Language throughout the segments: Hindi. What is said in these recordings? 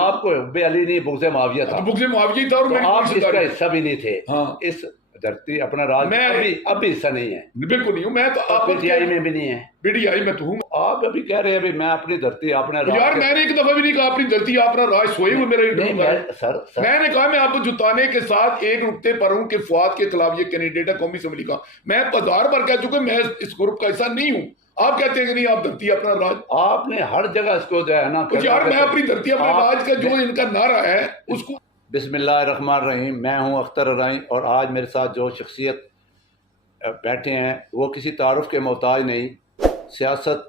आपको हुब्बे अली नहीं बुग़्ज़े मुआविया था, तो बुग़्ज़े मुआविया था और तो आप मेरी इसका हिस्सा भी नहीं थे। हाँ, इस धरती अपना राज अभी हिस्सा नहीं है, बिल्कुल नहीं हूँ मैं। तो आप पीटीआई में भी नहीं है, पीटीआई में तो हूँ। आप अभी कह रहे हैं अभी मैं अपनी धरती अपना राज। यार मैंने एक दफा भी नहीं कहा अपनी धरती अपना राज, सोए हुए मेरा नहीं, सर मैंने कहा मैं आपको जुटाने के साथ एक नुक्ते पर हूँ कि फुआद के खिलाफ ये कैंडिडेट है कौमी असेंबली का। मैं 1000 बार कह चुका मैं इस ग्रुप का हिस्सा नहीं हूँ। आप कहते हैं कि नहीं आप धरती अपना राज, आपने हर जगह इसको जो है ना, यार मैं अपनी धरती अपने राज का जो इनका नारा है उसको। बिस्मिल्लाहिर्रहमानिर्रहीम। मैं हूँ अख्तर अराई और आज मेरे साथ जो शख्सियत बैठे हैं वो किसी तारुफ के मोहताज नहीं। सियासत,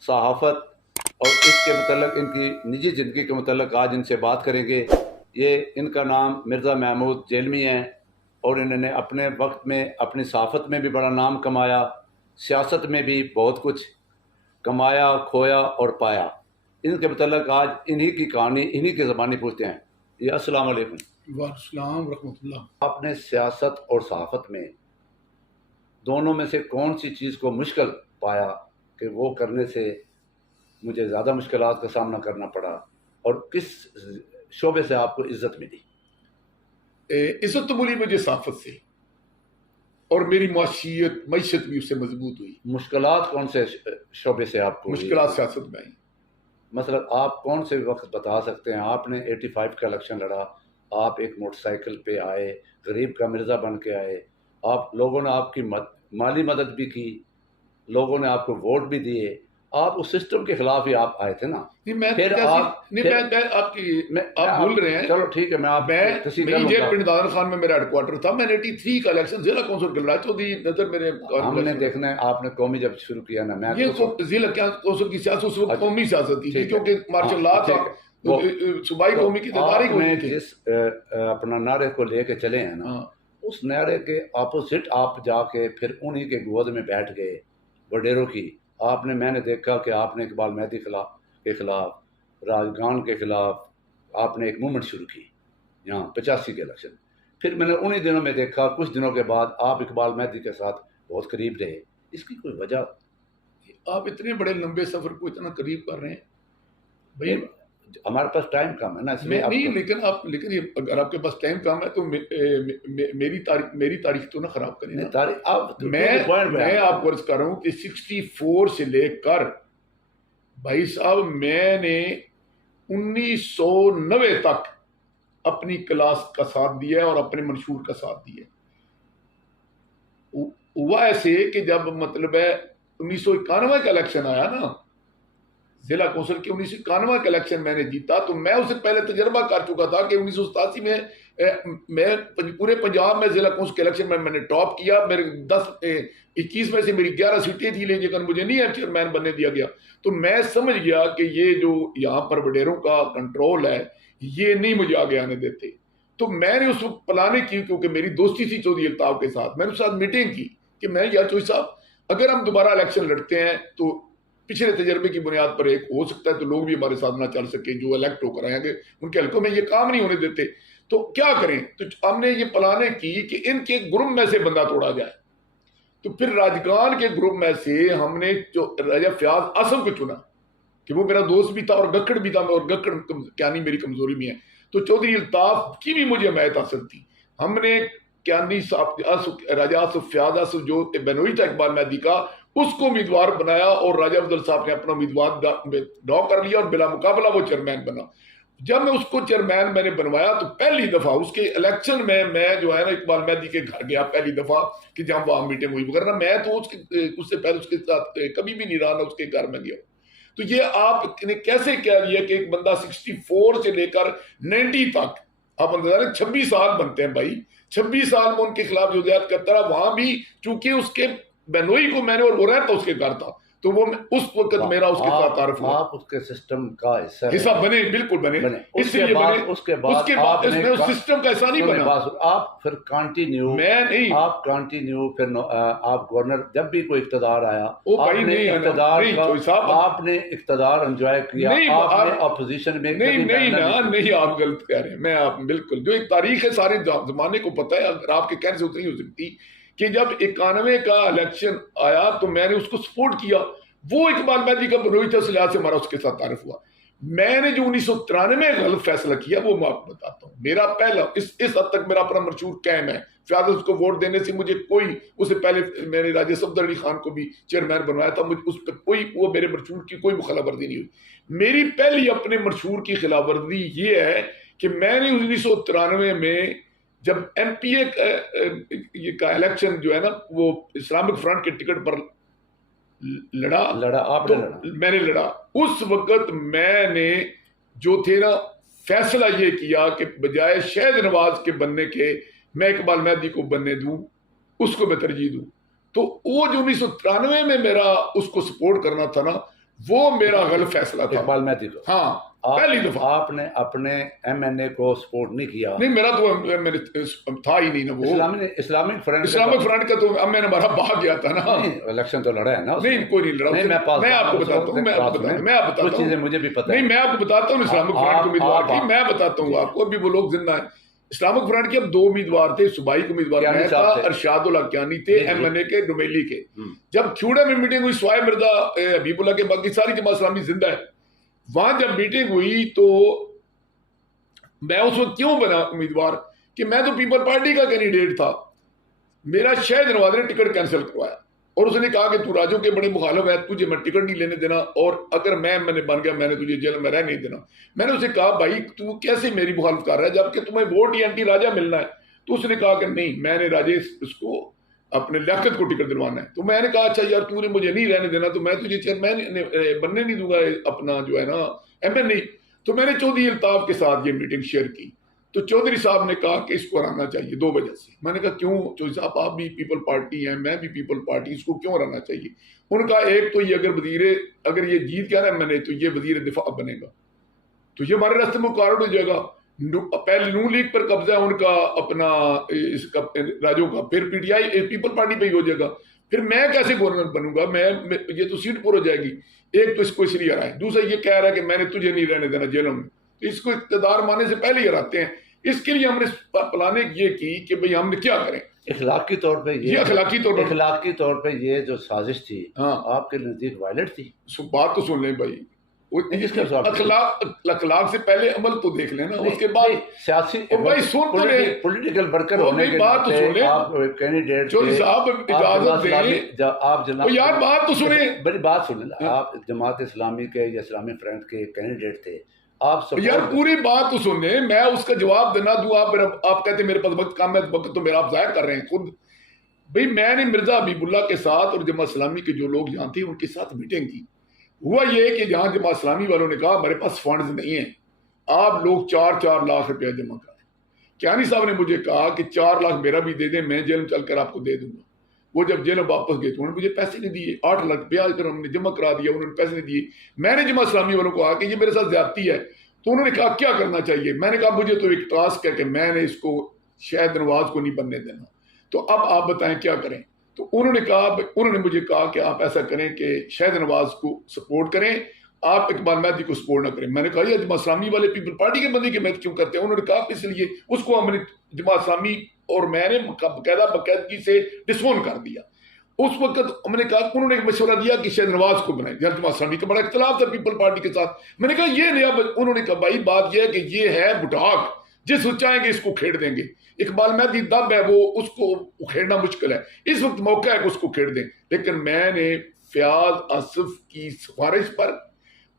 सहाफ़त और इसके मतलब इनकी निजी ज़िंदगी के मतलब आज इनसे बात करेंगे। ये इनका नाम मिर्ज़ा महमूद जेलमी है और इन्होंने अपने वक्त में अपनी सहाफ़त में भी बड़ा नाम कमाया, सियासत में भी बहुत कुछ कमाया, खोया और पाया। इनके मतलब आज इन्हीं की कहानी इन्हीं की ज़बानी पूछते हैं। ये अस्सलाम वालेकुम। वालेकुम रहमतुल्लाह। आपने सियासत और सहाफ़त में दोनों में से कौन सी चीज़ को मुश्किल पाया कि वो करने से मुझे ज़्यादा मुश्किलात का सामना करना पड़ा, और किस शोबे से आपको इज़्ज़त मिली? इज़्ज़त तो मिली मुझे सहाफ़त से और मेरी मईशत भी उससे मजबूत हुई। मुश्किलात कौन से शोबे से आपको? मुश्किलात सियासत में आई। मतलब आप कौन से वक्त बता सकते हैं? आपने 85 का इलेक्शन लड़ा, आप एक मोटरसाइकिल पे आए, गरीब का मिर्ज़ा बन के आए, आप लोगों ने आपकी माली मदद भी की, लोगों ने आपको वोट भी दिए, आप उस सिस्टम के खिलाफ ही आप आए थे ना? नहीं मैं फिर आप भूल रहे हैं। चलो ठीक है, ये पिंड दादर खान में मेरा हेडक्वार्टर था। मैंने 83 का इलेक्शन जिला कौंसिल के लड़ा। चौधरी नजर मेरे हमने देखना है आपने कौमी जब शुरू किया ना, मैं ये जिला कौंसिल की सियासत उस वक्त कौमी सियासत थी क्योंकि मार्शल लॉ था, सूबाई कौमी की तारीख में जिस अपना नारे को लेके चले हैं ना, उस नारे के अपोजिट आप जाके फिर उन्हीं के गोद में बैठ गए वडेरों की। आपने मैंने देखा कि आपने इकबाल मेहदी के खिलाफ, राजगान के खिलाफ आपने एक मूवमेंट शुरू की यहाँ 85 के इलेक्शन। फिर मैंने उन्हीं दिनों में देखा, कुछ दिनों के बाद आप इकबाल मेहदी के साथ बहुत करीब रहे। इसकी कोई वजह? आप इतने बड़े लंबे सफर को इतना करीब कर रहे हैं भाई, हमारे पास टाइम कम है ना इसमें। नहीं लेकिन ये अगर आपके पास टाइम कम है तो मेरी तारीख तो ना खराब करें ना। मैं आपको अर्ज कर रहा हूँ कि 64 से लेकर भाई साहब मैंने 1990 तक अपनी क्लास का साथ दिया है और अपने मंशूर का साथ दिया। हुआ ऐसे कि जब मतलब है 1991 का इलेक्शन आया ना, जिला कौंसिल के 1991 का इलेक्शन मैंने जीता, तो मैं उससे पहले तजर्बा कर चुका था कि 1987 में मैं पूरे पंजाब में जिला कौंसिल के इलेक्शन में मैंने टॉप किया। मेरे 21 में से मेरी 11 सीटें थी, लेकिन मुझे नहीं चेयरमैन बनने दिया गया। तो मैं समझ गया कि ये जो यहाँ पर वडेरों का कंट्रोल है ये नहीं मुझे आगे आने देते। तो मैंने उस वक्त प्लानिंग की, क्योंकि मेरी दोस्ती थी चौधरी अल्ताफ के साथ। मैंने उसके साथ मीटिंग की कि मैं यार चौधरी साहब अगर हम दोबारा इलेक्शन लड़ते हैं तो पिछले तजर्बे की बुनियाद पर एक हो सकता है तो लोग भी हमारे साथ ना चल सके, जो इलेक्ट होकर आएंगे उनके हल्कों में ये काम नहीं होने देते, तो क्या करें। तो हमने ये प्लानिंग की कि इनके ग्रुप में से बंदा तोड़ा जाए। तो फिर राजगान के ग्रुप में से हमने जो राजा फयाज आसम को चुना कि वो मेरा दोस्त भी था और गक्कड़ भी था, और गक्कड़ क्या नहीं मेरी कमजोरी में है। तो चौधरी अल्ताफ की भी मुझे हमायत हासिल थी। हमने क्यानी राजा आसफ फयाज आसफ जो बेनोई था इकबाल मेहदी का, उसको उम्मीदवार बनाया और राजा अफजल साहब ने अपना उम्मीदवार ड्रॉ कर लिया और बिला मुकाबला वो चेयरमैन बना। जब मैं उसको चेयरमैन मैंने बनवाया तो पहली दफा उसके इलेक्शन में मैं जो है ना इकबाल मेहदी के घर गया पहली दफा कि जब वहां मीटिंग हुई, वगैरह मैं तो उससे पहले उसके साथ कभी भी नहीं रहा ना उसके घर में गया। तो ये आपने कैसे कह लिया कि एक बंदा 64 से लेकर 90 तक, आप अंदाजा 26 साल बनते हैं भाई, 26 साल में उनके खिलाफ जदोजहद करता रहा। वहां भी चूंकि उसके बेनोई को मैंने, और वो रहता उसके घर था, तो वो उस वक्त मेरा उसके साथ तारुफ हुआ। आप उसके सिस्टम का हिस्सा बने, बिल्कुल बने। इसलिए बने। उसके बाद इसमें उस सिस्टम का हिस्सा नहीं बना। आप फिर कंटिन्यू, मैं नहीं, आप कंटिन्यू फिर आप गवर्नर, जब भी कोई इक़्तिदार आया आपने इक़्तिदार एंजॉय किया, आपने अपोजिशन में नहीं आप गलत कह रहे हैं। मैं आप बिल्कुल, जो एक तारीख है सारे जमाने को पता है, अगर आपके कहने से उतनी हो सकती कि जब 91 का इलेक्शन आया तो मैंने उसको सपोर्ट किया। वो इकबाल मेहदी का बरोई था, इस लिहाज से हमारा उसके साथ तारुफ हुआ। मैंने जो 1993 में गलत फैसला किया वो मैं आपको बताता हूँ। मेरा पहला इस हद तक मेरा अपना मशहूर कैम है। फियाद को वोट देने से मुझे कोई, उससे पहले मैंने राजा सफदर अली खान को भी चेयरमैन बनवाया था, मुझे उस पर कोई, वो मेरे मशहूर की कोई खिलाफवर्जी नहीं हुई। मेरी पहली अपने मशहूर की खिलाफवर्जी ये है कि मैंने 1993 में जब MPA का इलेक्शन जो है ना, वो इस्लामिक फ्रंट के टिकट पर लड़ा आपने तो लड़ा। मैंने लड़ा। उस वक्त मैंने जो थे ना फैसला ये किया कि बजाय शहद नवाज के बनने के मैं इकबाल मेहदी को बनने दूं, उसको मैं तरजीह दूं। तो वो जो 1993 में मेरा उसको सपोर्ट करना था ना, वो मेरा गलत फैसला था। इकबाल मेहदी को हाँ, पहली दफा आपने अपने MNA को सपोर्ट नहीं किया। नहीं, मेरा तो मेरे था ही नहीं ना वो इस्लामिक फ्रंट का तो अब मैंने हमारा भाग गया था ना। इलेक्शन तो लड़ा है ना उसमें। नहीं, कोई नहीं लड़ा। नहीं, मैं आपको बताता हूँ, मैं आपको बताता हूँ, चीजें मुझे भी पता नहीं है। मैं आपको बताता हूँ इस्लामिक फ्रंट के उम्मीदवार की, मैं बताता हूँ आपको। अभी वो लोग जिंदा है। इस्लामिक फ्रंट के अब 2 उम्मीदवार थे, सूबाई के उम्मीदवार मैं था, अरशादुल हक्यानी थे, MNA के डुमेली के। जब ख्यूड़ा में मीटिंग हुई, स्वाय मिर्जा हबीबुल्लाह के बाकी सारी जमात इस्लामी जिंदा है, वहां जब मीटिंग हुई तो मैं उस वक्त क्यों बना उम्मीदवार कि मैं तो पीपल पार्टी का कैंडिडेट था। मेरा शहद नवाज ने टिकट कैंसिल करवाया और उसने कहा कि तू राजों के बड़े मुखालिफ है, तुझे मैं टिकट नहीं लेने देना, और अगर मैंने बन गया मैंने तुझे जेल में रह नहीं देना। मैंने उसे कहा भाई तू कैसे मेरी मुखालिफ कर रहा है जबकि तुम्हें वोट ही एंटी राजा मिलना है। तो उसने कहा कि नहीं, मैंने राजेश उसको अपने लियाकत को टिकट दिलवाना है। तो मैंने कहा अच्छा यार तूने मुझे नहीं रहने देना तो मैं तुझे चेयरमैन बनने नहीं दूंगा अपना जो है ना MNA। तो मैंने चौधरी अल्ताफ के साथ ये मीटिंग शेयर की। तो चौधरी साहब ने कहा कि इसको हराना चाहिए 2 वजह से। मैंने कहा क्यों चौधरी साहब, आप भी पीपल पार्टी हैं, मैं भी पीपल पार्टी, इसको क्यों हराना चाहिए? उनका एक तो ये अगर ये जीत गया ना मैंने, तो ये वजीर दिफा बनेगा, तो ये हमारे रास्ते में मुकारोड हो जाएगा। पहले नून लीग पर कब्जा है उनका अपना इसका राजों का, फिर PTI पीपल पार्टी पे ही हो जाएगा। फिर मैं कैसे गवर्नर बनूंगा? मैं ये तो सीट पूरी हो जाएगी। एक तो इसको इसलिए हराए, दूसरा ये कह रहा है कि मैंने तुझे नहीं रहने देना जेलों में, तो इसको इक़्तिदार मानने से पहले ही हराते हैं। इसके लिए हमने प्लानिंग ये की कि भाई हमने क्या करें। इखलाकी तौर पे ये इखलाकी तौर पे ये जो साजिश थी, हाँ, आपके नजदीक वायलेंट थी? बात तो सुन लें भाई, अखलाक से पहले अमल तो देख लेना, उसके बाद सियासी भाई सुन तो ले, पॉलिटिकल वर्कर होने के बात तो सुन ले, आप कैंडिडेट चौधरी साहब इजाजत दें, आप जनाब यार बात तो सुने, बड़ी बात सुन लेना। आप जमात इस्लामी के या इस्लामी फ्रंट के कैंडिडेट थे, आप यार पूरी बात तो सुने, मैं उसका जवाब देना दूं। आप कहते मेरे पास वक्त कम है, वक्त तो मेरा आप जाहिर कर रहे हैं खुद। भाई मैंने मिर्जा हबीबुल्लाह के साथ और जमात इस्लामी के जो लोग यहाँ थे उनके साथ मीटिंग की। हुआ ये कि जहां जमात इस्लामी वालों ने कहा हमारे पास फंड्स नहीं है, आप लोग 4-4 लाख रुपया जमा करें। क्यानी साहब ने मुझे कहा कि 4 लाख मेरा भी दे दें, मैं जेल में चलकर आपको दे दूंगा। वो जब जेल में वापस गए तो उन्होंने मुझे पैसे नहीं दिए, 8 लाख ब्याज पर हमने जमा करा दिया, उन्होंने पैसे नहीं दिए। मैंने जमात इस्लामी वालों को कहा कि ये मेरे साथ ज्यादती है, तो उन्होंने कहा क्या करना चाहिए? मैंने कहा मुझे तो एक टास्क है कि मैंने इसको शहद नवाज को नहीं बनने देना, तो अब आप बताएं क्या करें। तो उन्होंने मुझे कहा कि आप ऐसा करें कि शहद नवाज को सपोर्ट करें, आप इकबाल मेहदी को सपोर्ट ना करें। मैंने कहा ये जमात इस्लामी वाले पीपल पार्टी के बंदे की मदद क्यों करते हैं? उन्होंने कहा इसलिए उसको हमने जमात इस्लामी और मैंने बाकायदगी से डिसोन कर दिया। उस वक्त हमने कहा, उन्होंने मशवरा दिया कि शहद नवाज को बनाए, जमात इस्लामी का बड़ा इख्तलाफ था पीपल पार्टी के साथ। मैंने कहा ये नया, उन्होंने कहा भाई बात यह है कि ये है बुटाक, जिस चाहेंगे इसको खेड़ देंगे। इकबाल मेहदी दब है, वो उसको उखेड़ना मुश्किल है, इस वक्त मौका है कि उसको खेड़ दें। लेकिन मैंने फयाज आसिफ की सिफारिश पर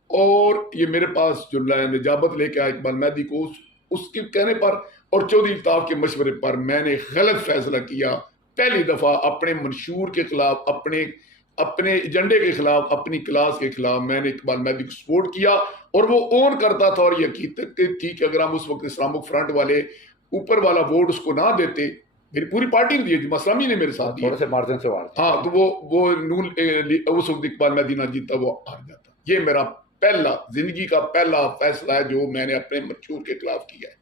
और ये मेरे पास जो निजाबत लेके आया इकबाल मेहदी को, उसके कहने पर और चौधरी अल्ताफ के मशवरे पर मैंने गलत फैसला किया। पहली दफा अपने मंशूर के खिलाफ, अपने एजेंडे के खिलाफ, अपनी क्लास के खिलाफ मैंने इकबाल मेहदी को सपोर्ट किया। और वो ओन करता था और ये हकीकत थी कि अगर हम उस वक्त इस्लामिक फ्रंट वाले ऊपर वाला वोट उसको ना देते, मेरी पूरी पार्टी ने दिए, जमात इस्लामी ने मेरे साथ दिया, थोड़े से मार्जिन से हाँ, तो वो उस वक्त इकबाल मेहदी ना जीता, वो हार जाता। ये मेरा जिंदगी का पहला फैसला है जो मैंने अपने मंशूर के खिलाफ किया है।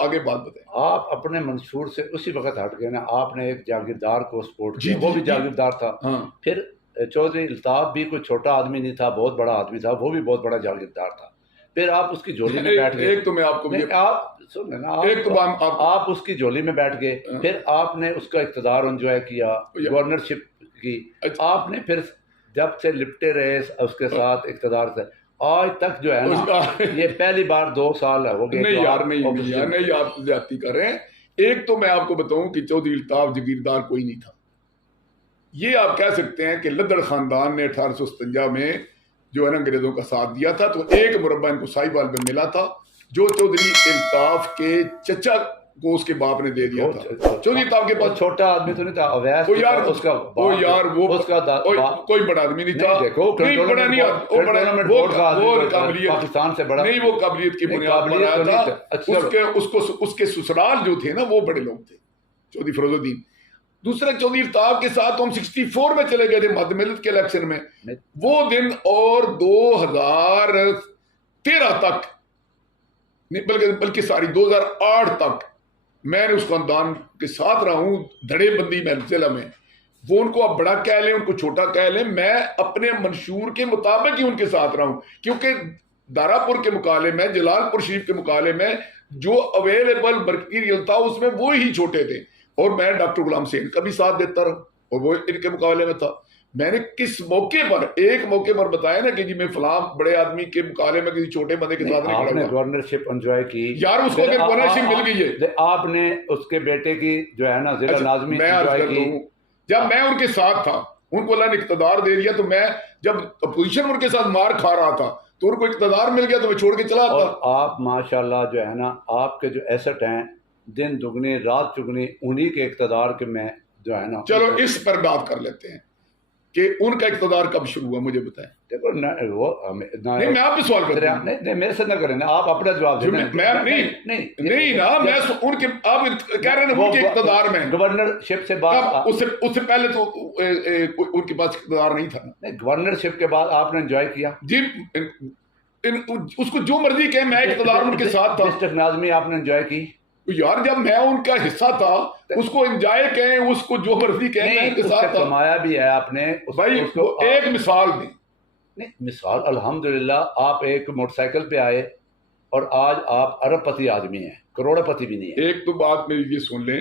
आगे बात बताएं। आप अपने मंशूर से उसी वक्त हट गए ना, आपने एक जागीरदार को सपोर्ट किया, वो भी जी, जागीरदार था। हाँ। फिर चौधरी अल्ताफ भी कोई छोटा आदमी नहीं था, बहुत बड़ा आदमी था, वो भी बहुत बड़ा जागीरदार था। फिर आप उसकी झोली में बैठ गए। एक तो मैं आपको आप सुन लेना, आप उसकी झोली में बैठ गए, फिर आपने उसका इक़्तिदार एंजॉय किया, गवर्नरशिप की। आपने फिर जब से लिपटे रहे उसके साथ इक़्तिदार से, आज तक जो है ना, ये पहली बार 2 साल हो गए। नहीं यार, नहीं आप ज्यादती कर रहे हैं। एक तो मैं आपको बताऊं कि चौधरी अल्ताफ जागीरदार कोई नहीं था। ये आप कह सकते हैं कि लद्दड़ खानदान ने 1857 में जो है ना अंग्रेजों का साथ दिया था, तो एक मुरब्बा इनको साहिवाल में मिला था जो चौधरी अल्ताफ के चचा को उसके बाप ने दे दिया था। चौधरी अल्ताफ के पास छोटा आदमी तो नहीं था, अवैस वो यार, उसका वो यार वो उसका कोई बड़ा आदमी नहीं था। देखो, नहीं बड़ा नहीं, वो बड़ा, वो काबिलियत पाकिस्तान से बड़ा नहीं, वो काबिलियत की बुनियाद पर आया था। उसके ससुराल जो थे ना वो बड़े लोग थे, चौधरी फरोजुद्दीन। दूसरा चौधरी अल्ताफ के साथ हम 64 में चले गए थे मध्य मिलत के इलेक्शन में, वो दिन, और 2013 तक बल्कि सारी 2008 तक मैंने उस खानदान के साथ रहा हूं, धड़ेबंदी में जिला में। वो उनको अब बड़ा कह लें, उनको छोटा कह लें, मैं अपने मंशूर के मुताबिक ही उनके साथ रहा हूं, क्योंकि दारापुर के मुकाबले में, जलालपुर शरीफ के मुकाबले में जो अवेलेबल मटीरियल था उसमें वो ही छोटे थे। और मैं डॉक्टर गुलाम सेन का भी साथ देता रहा और वो इनके मुकाबले में था। मैंने किस मौके पर, एक मौके पर बताया ना कि जी मैं फलां बड़े आदमी के मुकाबले में किसी छोटे बंदे के साथ नहीं खड़ा हुआ। गवर्नरशिप एंजॉय की यार, उसको अगर गवर्नरशिप मिल गई है, आपने उसके बेटे की जो है ना जिला नाज़मी एंजॉय की। जब मैं उनके साथ था, उनको अल्लाह ने इक़्तिदार दे दिया, तो मैं जब अपोजिशन उनके साथ मार खा रहा था तो उनको इक़्तिदार मिल गया तो मैं छोड़ के चला आता। आप माशाल्लाह जो है ना, आपके जो एसेट हैं दिन दुगनी रात चुगनी उन्हीं के इक़्तिदार के में जो है ना। चलो इस पर बात कर लेते हैं कि उनका इक़्तिदार कब शुरू हुआ, मुझे बताएं। देखो नहीं, मैं आप पे सवाल कर रहा हूं। नहीं, मेरे से ना करें ना, आप अपना जवाब दें। नहीं ना, मैं उनके, आप कह रहे हैं उनके इक़्तिदार में गवर्नरशिप से बात, उससे पहले तो उनके पास इक़्तिदार नहीं था। नहीं, गवर्नरशिप के बाद आपने एंजॉय किया जी। उसको जो मर्जी कहे, मैं इक़्तिदार उनके साथ था। डिस्ट्रिक्ट नाज़मी आपने एंजॉय की। यार जब मैं उनका हिस्सा था, उसको एंजॉय कहें, उसको जो मर्जी कहें, मैं उनके साथ था। कमाया भी है आपने भाई, उसको एक मिसाल दें। नहीं, मिसाल अल्हम्दुलिल्लाह, आप एक मोटरसाइकिल पे आए और आज आप अरबपति आदमी हैं, करोड़पति भी नहीं है। एक तो बात मेरी ये सुन लें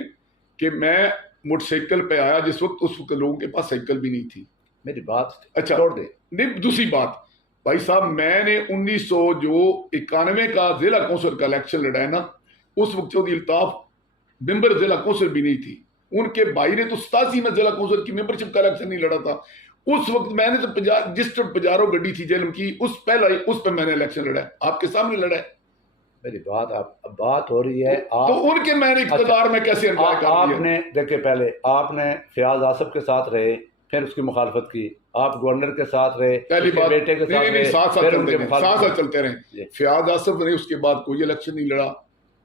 कि मैं मोटरसाइकिल पे आया जिस वक्त, उस वक्त लोगों के पास साइकिल भी नहीं थी। मेरी बात अच्छा छोड़ दे। नहीं, दूसरी बात भाई साहब, मैंने 1991 का जिला कौंसिल का इलेक्शन लड़ा है ना, उस वक्त चौधरी अल्ताफ मेंबर जिला कौंसिल भी नहीं थी। उनके भाई ने तो 87 में जिला कौंसिल की मेंबरशिप का इलेक्शन नहीं लड़ा था। उस वक्त मैंने तो जिस पजारो गड्डी थी जेलम की, उस पर मैंने इलेक्शन लड़ा है, आपके सामने लड़ा है। मेरी बात, आप बात हो रही है तो उनके मैंने इक़्तिदार में कैसे आपने देखे, पहले आपने फयाज आसिफ के साथ रहे, फिर उसकी मुखालफत की, आप गवर्नर के साथ रहे, पहली बात बेटे के साथ साथ चलते रहे। फयाज आसिफ ने उसके बाद कोई इलेक्शन नहीं लड़ा,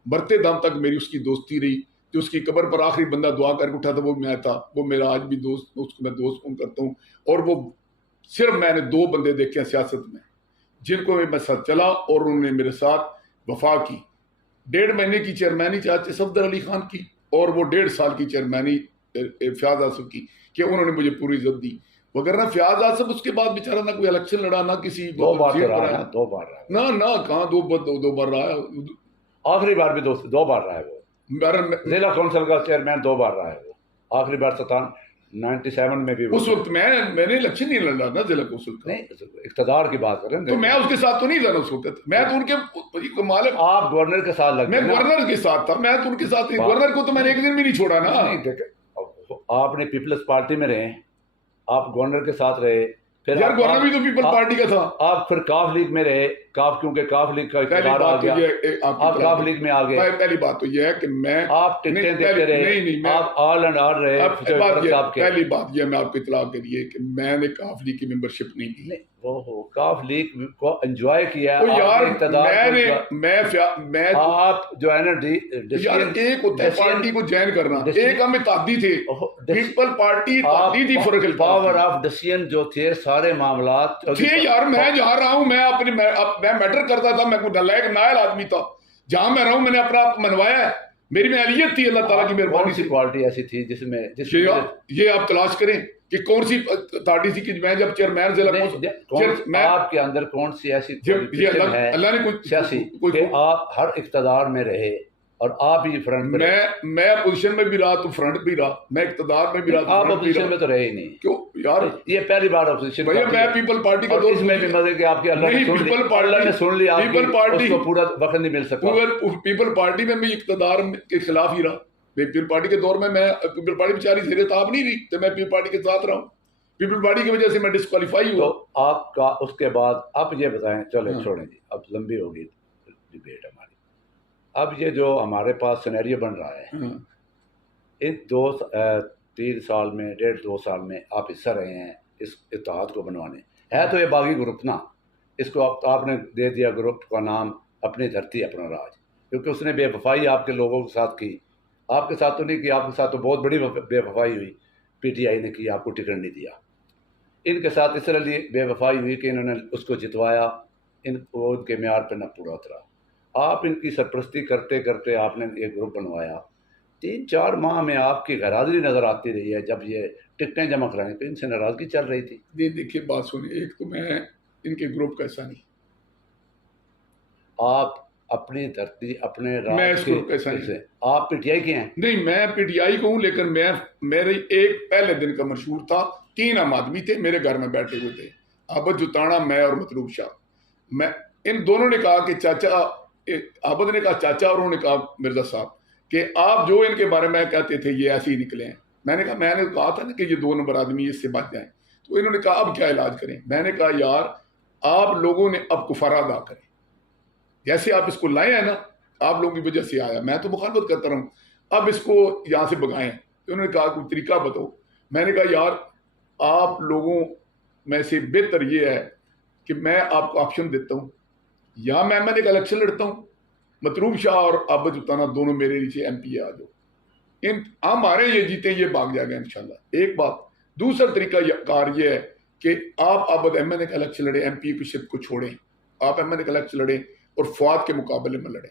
मरते दम तक मेरी उसकी दोस्ती रही। जो उसकी कब्र पर आखिरी बंदा दुआ करके उठा था वो मैं था, वो मेरा आज भी दोस्त, उसको मैं दोस्त फोन करता हूँ। और वो सिर्फ मैंने 2 बंदे देखे हैं सियासत में जिनको मैं साथ चला और उन्होंने मेरे साथ वफा की। 1.5 महीने की चेयरमैनी चाहते सफदर अली खान की, और वो 1.5 साल की चेयरमैनी फयाज आसिफ की, कि उन्होंने मुझे पूरी इज्जत दी। वगैरह फयाज आसिफ उसके बाद बेचारा ना कोई इलेक्शन लड़ा, ना किसी 2 बार ना कहाँ 2 बार रहा है। आखिरी बार भी 2 बार रहा है वो, जिला काउंसिल का चेयरमैन 2 बार रहा है वो। आखिरी बार 97 में भी उस वक्त मैंने इलेक्शन नहीं लड़ा ना जिला कौंसिल का। नहीं, इक़्तिदार की बात करें तो मैं उसके साथ तो नहीं था उस वक्त। मैं तो उनके मालिक, आप गवर्नर के साथ लगे। मैं गवर्नर के साथ था, मैं तो उनके साथ नहीं। गवर्नर को तो मैंने एक दिन भी नहीं छोड़ा ना। आपने पीपल्स पार्टी में रहे, आप गवर्नर के साथ रहे, फिर यार गवर्नर भी तो पीपल पार्टी का था। आप फिर काफ लीग में रहे, क्योंकि काफ लीग का इक़्तिदार आ गया, आप काफ लीग में आ गए। पहली बात तो ये है कि मैं, आप टिकटें देते रहे, आप ऑल एंड ऑल रहे। पहली बात ये मैं आपको इतला के लिए कि मैंने काफ लीग की मेंबरशिप नहीं की। काफ लीग को एंजॉय किया। तो यार मैं आप जो है ना, एक होता है पार्टी को ज्वाइन करना, एक हम इत्तेहादी थे, पीपल पार्टी इत्तेहादी थी, फर्क पावर ऑफ डिसीजन जो थे सारे मामलात थे। यार मैं जहाँ रहा हूँ, मैं मैटर करता था, मैं कोई नालायक नायल आदमी था। जहां मैं रहा हूं मैंने अपना आप मनवाया है, मेरी में अहलियत थी, अल्लाह ताला की मेहरबानी से। क्वालिटी ऐसी थी जिसमें ये आप तलाश करें कि कौन सी पार्टी थी कि मैं जब चेयरमैन जिला आपके अंदर कौन सी ऐसी अल्लाह ने सियासी आप हर इक़्तिदार में रहे, और आप ही फ्रंट पे रहे। मैं अपोजिशन में भी रहा तो फ्रंट भी रहा, मैं इकतदार में भी रहा तो आप फ्रंट भी अपोजिशन रहा। में तो रहे ही नहीं। क्यों यार, ये पहली बार अपोजिशन भैया मैं पीपल पार्टी का और दौर इसमें भी मजे कि आपके अल्लाह ने नहीं, सुन पीपल लिया, अल्लाह ने सुन लिया आपकी, पीपल पार्टी उसको पूरा वक्त नहीं मिल सका। पीपल पार्टी में भी इकतदार के खिलाफ ही रहा। पीपल पार्टी के दौर में मैं पीपल पार्टी बेचारी ज़ेरे ताब नहीं रही तो मैं पीपल पार्टी के साथ रहा हूँ। पीपल पार्टी की वजह से मैं डिस्क्वालीफाई हुआ। तो आपका उसके बाद आप ये बताएं, चलो हाँ। छोड़ें जी, अब लंबी होगी डिबेट हमारी। अब ये जो हमारे पास सिनेरियो बन रहा है, हाँ। इन 3 साल में 1.5-2 साल में आप हिस्सा रहे हैं इस इत्तेहाद को बनवाने, है तो ये बागी ग्रुप ना, इसको आपने दे दिया ग्रुप का नाम अपनी धरती अपना राज, क्योंकि उसने बेवफाई आपके लोगों के साथ की। आपके साथ तो नहीं की, आपके साथ तो बहुत बड़ी बेवफाई हुई, पीटीआई ने की, आपको टिकट नहीं दिया। इनके साथ इसलिए बेवफाई हुई कि इन्होंने उसको जितवाया, वो उनके म्यार पर न पूरा उतरा। आप इनकी सरपरस्ती करते करते आपने एक ग्रुप बनवाया। 3-4 माह में आपकी गैरहाजिरी नज़र आती रही है। जब ये टिकटें जमा कराने तो इनसे नाराज़गी चल रही थी। देखिए बात सुनिए, एक तो मैं इनके ग्रुप का ऐसा नहीं, आप अपनी धरती अपने मैं राज इस के ग्रुप का ऐसा नहीं। से आप पीटीआई के हैं। नहीं, मैं पीटीआई को हूँ, लेकिन मैं मेरे एक पहले दिन का मशहूर था, 3 आम आदमी थे मेरे घर में बैठे हुए थे, आबद जुताना, मैं और मतलूब शाह। मैं इन दोनों ने कहा कि चाचा, आबद ने कहा चाचा और उन्होंने कहा मिर्जा साहब कि आप जो इनके बारे में कहते थे ये ऐसे ही निकले हैं। मैंने कहा था ना कि ये 2 नंबर आदमी इससे बच जाएं। तो इन्होंने कहा अब क्या इलाज करें। मैंने कहा यार आप लोगों ने अब कुफारा अदा करें, जैसे आप इसको लाए हैं ना, आप लोगों की वजह से आया, मैं तो मुखालफत करता रहूं, अब इसको यहाँ से भगाएं। तो उन्होंने कहा कोई तरीका बताओ। मैंने कहा यार आप लोगों में से बेहतर ये है कि मैं आपको ऑप्शन देता हूँ, या मैं एक इलेक्शन लड़ता हूँ, मतलूब शाह और आबद जुताना दोनों मेरे नीचे एमपी आ जाओ, इन हमारे ये जीते ये भाग जाएगा इंशाल्लाह। एक बात। दूसरा तरीका कार ये है कि आप आबद एमएनए का इलेक्शन लड़े, एमपी की शिप को छोड़ें, आप एमएनए का इलेक्शन लड़ें और फवाद के मुकाबले में लड़ें,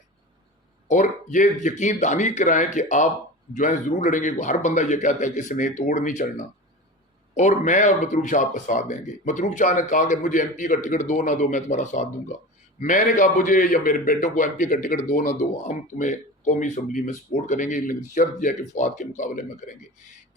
और ये यकीन दहानी कराएं कि आप जो है जरूर लड़ेंगे। हर बंदा ये कहता है कि इसने तोड़ नहीं चढ़ना, और मैं और मतलूब शाह आपका साथ देंगे। मतलूब शाह ने कहा कि मुझे एमपी का टिकट दो ना दो, मैं तुम्हारा साथ दूंगा। मैंने कहा मुझे या मेरे बेटों को एमपी का टिकट दो ना दो, हम तुम्हें कौमी असम्बली में सपोर्ट करेंगे, लेकिन शर्त यह है कि फवाद के मुकाबले में करेंगे।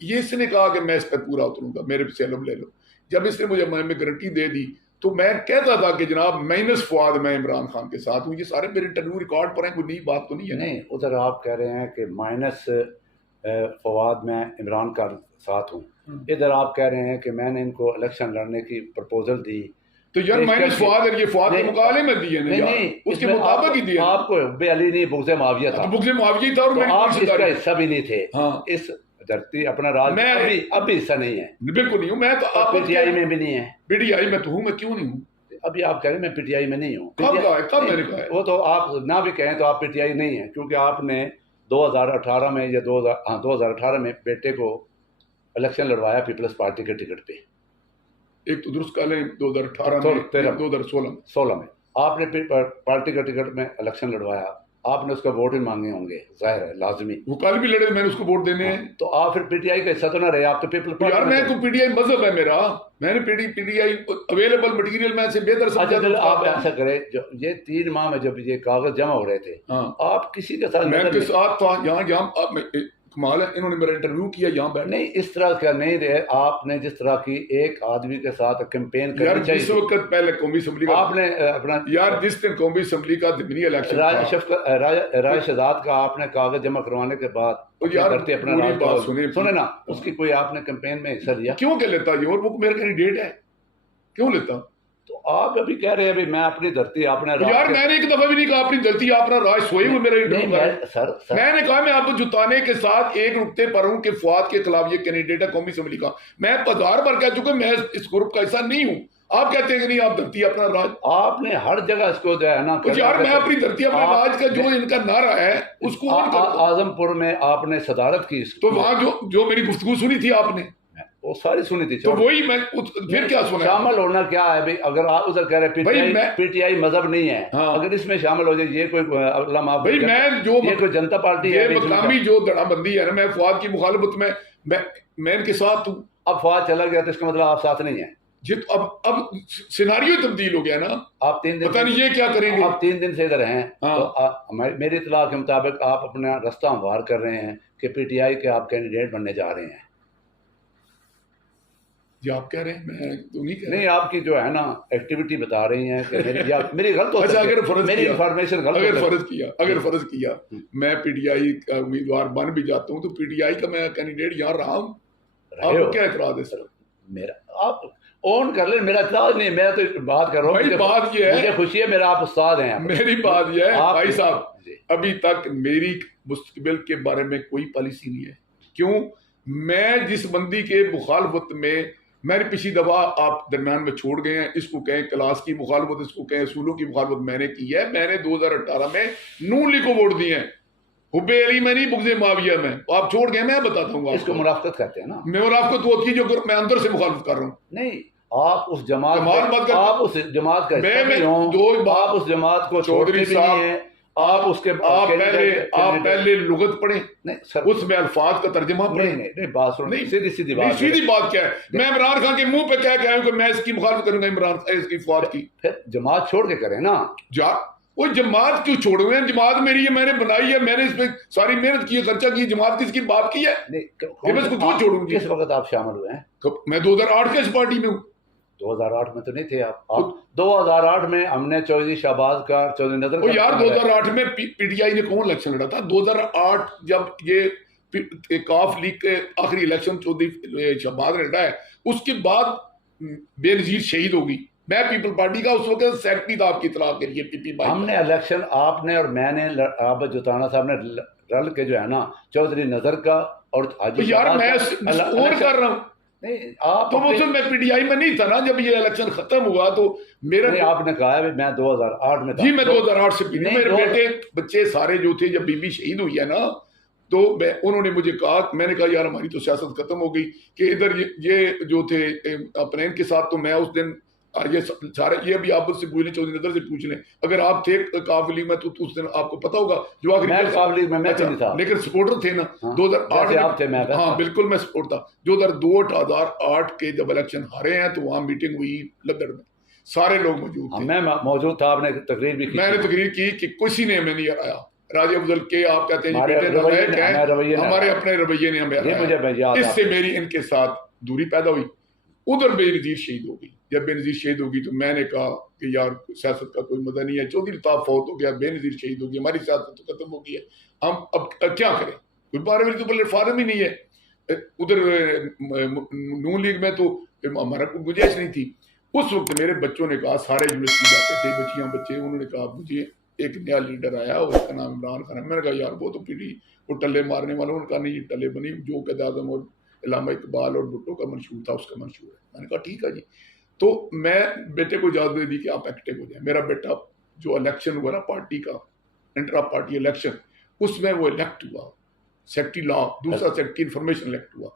ये इसने कहा कि मैं इस पर पूरा उतरूंगा, मेरे से लब ले लो। जब इसने मुझे में गारंटी दे दी तो मैं कहता था कि जनाब माइनस फवाद मैं इमरान खान के साथ हूँ। ये सारे मेरे इंटरव्यू रिकॉर्ड पर हैं, कोई नई बात तो नहीं है। नहीं, उधर आप कह रहे हैं कि माइनस फवाद मैं इमरान का साथ हूँ, इधर आप कह रहे हैं कि मैंने इनको इलेक्शन लड़ने की प्रपोजल दी। तो यार माइनस फवाद है, ये फवाद के मुकाबले में दिए ना यार, उसके मुताबिक ही दिया। आपको हुब्बे अली नहीं, बुग़्ज़े मुआविया था। तो बुग़्ज़े मुआविया था, और तो मैंने आप इसका हिस्सा भी नहीं थे। हाँ, इस धरती अपना राज में अभी हिस्सा नहीं है। बिल्कुल नहीं हूँ मैं। तो आप पीटीआई में भी नहीं है। पीटीआई में तो हूँ, मैं क्यों नहीं हूँ? अभी आप कह रहे हैं मैं पीटीआई में नहीं हूँ। कब कहा है? कब मैंने कहा है? वो तो आप ना भी कहें तो आप पीटीआई नहीं है, क्योंकि आपने 2018 में या 2018 में बेटे को इलेक्शन लड़वाया पीपल्स पार्टी के टिकट पे। एक तो दुरुस्त काल है 2018 में, 2016 में आपने पार्टी का टिकट में इलेक्शन लड़वाया, आपने उसका वोट ही मांगे होंगे, जाहिर है, लाजमी। वो कल भी लड़े, मैंने उसको वोट देने हैं। तो आप फिर पीटीआई का हिस्सा तो ना रहे, आप तो पीपल्स पार्टी। यार मैं तो पीटीआई मजहब है मेरा, मैंने पीटीआई अवेलेबल मटेरियल में से बेहतर समझा। आप ऐसा करें, जो ये 3 माह में जब ये कागज जमा हो रहे थे, आप किसी के साथ मैं के साथ था, यहाँ कमाल है, इन्होंने मेरा इंटरव्यू किया यहाँ बैठ। नहीं, इस तरह का नहीं रहे आपने, जिस तरह की एक आदमी के साथ कैंपेन करनी चाहिए। जिस वक्त पहले कौमी असम्बली का आपने अपना, यार जिस दिन कौमी असम्बली का दिमनी इलेक्शन राय शहजाद का आपने कागज जमा करवाने के बाद करते अपना राज सुने ना, उसकी कोई आपने कैंपेन में हिस्सा लिया? क्यों क्या लेता ये, और वो मेरा कैंडिडेट है, क्यों लेता? तो आप अभी कह रहे हैं अभी मैं अपनी धरती अपना राज। यार मैंने एक दफा भी नहीं कहा अपनी धरती अपना राज, सोए हुए मेरे सर मैंने कहा मैं आपको जुताने के साथ एक नुक्ते पर हूं कि फवाद के खिलाफ ये कैंडिडेट है कौमी असम्बली का। मैं 1000 बार कह चुका मैं इस ग्रुप का हिस्सा नहीं हूं। आप कहते हैं कि नहीं आप धरती अपना राज, आपने हर जगह इसको जो है ना, यार मैं अपनी धरती अपना राज का जो इनका नारा है उसको आजमपुर में आपने सदारत की, तो वहां जो मेरी गुफ्तगू सुनी थी आपने, वो सारी सुनी थी। तो वही मैं फिर क्या सुना? शामिल होना क्या है भाई? अगर आप उधर कह रहे हैं पीटीआई मजहब नहीं है, हाँ। अगर इसमें शामिल हो जाए, ये कोई अल्लाह माफ, भाई मैं जो ये कोई जनता पार्टी है, मकामी जो धड़ाबंदी है ना, मैं फवाद की मुखालफत में मैं इनके साथ हूँ। अब फवाद चला गया तो इसका मतलब आप साथ नहीं है। जित अब सिनारियो तब्दील हो गया ना। आप 3 दिन पता नहीं ये क्या करेंगे। आप 3 दिन से इधर हैं, हाँ। तो मेरी इतला के मुताबिक आप अपना रास्ता हमवार कर रहे हैं कि पीटीआई के आप कैंडिडेट बनने जा रहे हैं। जी आप कह रहे हैं, मैं तो नहीं कह नहीं, रहा। आपकी जो है ना एक्टिविटी बता रही हैं कि मेरी या मेरी गलत हो अच्छा, सकती है, अगर फर्ज मेरी किया, इंफॉर्मेशन गलत हो अगर सकती है। फर्ज किया, अगर फर्ज किया मैं पीटीआई का उम्मीदवार बन भी जाता हूँ, तो पीटीआई का मैं कैंडिडेट यहाँ रहा हूँ, रहे आपको हो। क्या एतराज है सर? मेरा आप ओन कर ले, मेरा इतराज नहीं, मैं तो बात कर रहा हूँ। भाई मुझे बात ये है, मुझे खुशी है, मेरा आप उस्ताद हैं। मेरी बात ये है आप भाई साहब, जी, अभी तक मेरी मुस्तकबिल के बारे में कोई पॉलिसी नहीं है। क्यों? मैं जिस बंदी के मुखालफत में मेरी पिछली दफा आप दरमियान में छोड़ गए हैं, इसको कहें क्लास की मुखालफत, इसको कहें असूलों की मुखालफत मैंने की है। मैंने 2018 में नून लीग को वोट दिए हैं, हुब्बे अली में नहीं, बुग़्ज़े माविया में। आप छोड़ गए, मैं बताता हूँ इसको आपको। मुनाफकत कहते हैं ना। मुनाफिकत वो की जो मैं अंदर से मुखालफत कर रहा हूँ। नहीं, आप उस जमात कमाल बात करते- आप उस जमात का हिस्सा मैं भी हों, दो बात- आप उस जमात को छोड़ते चौधरी भी साहब, नहीं हैं। आप उसके आप पहले लुगत पढ़े, नहीं सर, उसमें अल्फाज का तर्जमा पढ़े। नहीं बात सुनो, नहीं, सीधी सीधी नहीं, बात सीधी बात क्या है? मैं इमरान खान के मुंह पे क्या कह रहा हूं कि मैं इसकी मुखालफत करूंगा, इमरान इसकी फौज की। फिर जमात छोड़ के करें ना। जा वो जमात क्यों छोड़ोगे? जमात मेरी है, मैंने बनाई है, मैंने इस पे सारी मेहनत की है, खर्चा की। जमात किसकी बाप की है? नहीं, ये मैं इसको क्यों छोड़ूंगी? किस वक्त आप शामिल हुए हैं? मैं 2008 के इस पार्टी में हूँ। 2008 में तो नहीं थे आप 2008 में हमने चौधरी शहबाज का, चौधरी नजर ओ यार 2008 में पीटीआई ने कौन इलेक्शन लड़ा था? 2008 जब ये काफ लीग के आखिरी इलेक्शन चौधरी शहबाज ने लड़ा है, उसके बाद बेनजीर शहीद होगी। मैं पीपल पार्टी का उस वक्त सेक्रेटरी था, आपकी इतला के लिए पीपी भाई। हमने इलेक्शन, आपने और मैंने, आबद जुताना साहब ने रल के जो है ना चौधरी नजर का और हाजी यार मैं शहबाज और कर रहा हूँ। नहीं, आप तो वो तो मैं पीटीआई में नहीं था ना जब ये इलेक्शन खत्म हुआ। तो मेरा नहीं, आपने कहा है मैं 2008 में था। जी मैं 2008 से पीटी, नहीं, मेरे बेटे बच्चे सारे जो थे, जब बीबी शहीद हुई है ना, तो उन्होंने मुझे कहा, मैंने कहा यार हमारी तो सियासत खत्म हो गई कि इधर ये जो थे अपने इनके साथ। तो मैं उस दिन ये सारे, ये भी आप मुझसे पूछ लें, चौधरी नजर से पूछ लें, अगर आप थे काफिली में तो उस दिन आपको पता होगा जो आखिरी मैं अच्छा, नहीं था, लेकिन सपोर्टर थे ना। हाँ, 2008 आप थे, मैं हाँ बिल्कुल मैं सपोर्ट था। 2008 के जब इलेक्शन हारे हैं तो वहां मीटिंग हुई लदड़ में, सारे लोग मौजूद थे। मैं मौजूद था, आपने तकरीर भी की। मैंने तकरीर की कि किसी ने हमें नहीं हराया। राजी अफजल के आप कहते हैं हमारे रवैये ने हमें हराया। इससे मेरी इनके साथ दूरी पैदा हुई। उधर बेनजीर शहीद हो गई। जब बेनजीर शहीद होगी तो मैंने कहा कि यार सियासत का कोई मजा नहीं है, चौधरी ताब फौत हो गया, बेनजीर शहीद हो गई, हमारी सियासत तो खत्म हो गई है, हम अब क्या करें? कोई 12 तो प्लेटफार्म ही नहीं है। उधर नून लीग में तो हमारा कोई गुंजाइश नहीं थी। उस वक्त मेरे बच्चों ने कहा, सारे यूनिवर्सिटी जाते थे बच्चियां बच्चे, उन्होंने कहा मुझे एक नया लीडर आया, उसका नाम इमरान खान है। मैंने कहा यार वो तो पीढ़ी वो टल्ले मारने वाला। उन्होंने कहा नहीं, टल्ले बनी जो क़ायद आज़म और इलामा इकबाल और भुट्टो का मंशूर था, उसका मंशूर है। मैंने कहा ठीक है जी। तो मैं बेटे को इजाज़त दे दी कि आप एक्टिव हो जाए। मेरा बेटा जो इलेक्शन हुआ ना पार्टी का, इंट्रा पार्टी इलेक्शन, उसमें वो इलेक्ट हुआ, सेक्रेटरी लॉ, दूसरा सेक्रेटरी इंफॉर्मेशन इलेक्ट हुआ।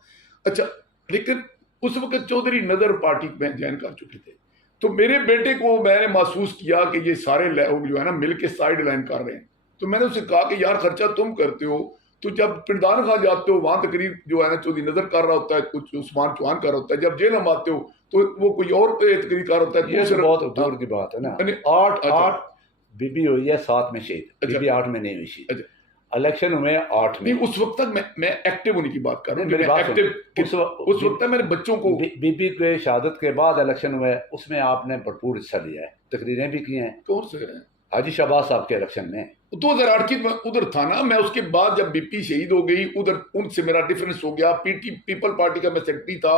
अच्छा, लेकिन उस वक्त चौधरी नजर पार्टी में ज्वाइन कर चुके थे। तो मेरे बेटे को मैंने महसूस किया कि ये सारे लोग जो है ना मिल के साइड लाइन कर रहे हैं। तो मैंने उससे कहा कि यार खर्चा तुम करते हो, तो जब पिंडान खा जाते हो वहां तकरीर जो है ना चौधरी नजर कर रहा होता है, कुछ उस्मान चौहान कर रहा होता है, जब जेल में आते हो तो वो कोई और तकरीर कर होता है। ये तो बहुत दूर की बात है ना। 8 बीबी हुई है, 7 में शहीद, बीबी 8 में नहीं हुई शहीद। इलेक्शन हुए 8 में। उस वक्त तक मैं एक्टिव होने की बात कर रहा हूँ। उस वक्त मेरे बच्चों को बीबी के शहादत के बाद इलेक्शन हुए, उसमें आपने भरपूर हिस्सा लिया है, तकरीरें भी की हैं। कौन से हाजी शहबाज साहब के इलेक्शन में 2008 की उधर था ना मैं। उसके बाद जब बीपी शहीद हो गई, उधर उनसे मेरा डिफरेंस हो गया। पीपल पार्टी का मैं सेक्रेटरी था।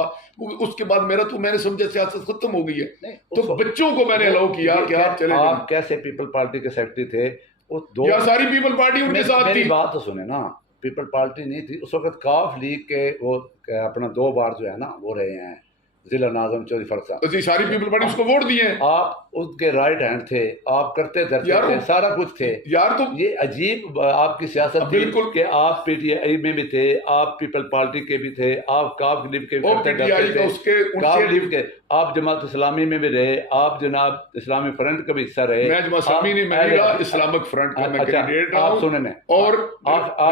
उसके बाद मेरा तो मैंने समझा सियासत खत्म हो गई है। तो बच्चों को मैंने अलाउ किया कि आप चले। आप कैसे पीपल पार्टी के सेक्रेटरी थे? वो दो या सारी पीपल पार्टी उनके साथ थी। मेरी बात तो सुने ना, पीपल पार्टी नहीं थी उस वक्त। काफ लीग के वो अपना 2 बार जो है ना वो रहे हैं जिला नाज़म चौधरी फर्क साहब। सारी पीपल पार्टी उसको वोट दिए। आप उसके राइट हैंड थे, आप करते धरते थे, सारा कुछ थे यार। तो ये अजीब आपकी सियासत थी बिल्कुल कि आप पीटीआई में भी थे, आप पीपल पार्टी के भी थे, आप काफ लीग के भी काफ लीग के, आप जमात इस्लामी में भी रहे, आप जनाब इस्लामी फ्रंट का भी हिस्सा रहे। मैं जमात इस्लामी नहीं, मैं इस्लामिक फ्रंट का मैं कैंडिडेट रहा हूं। आप सुनने और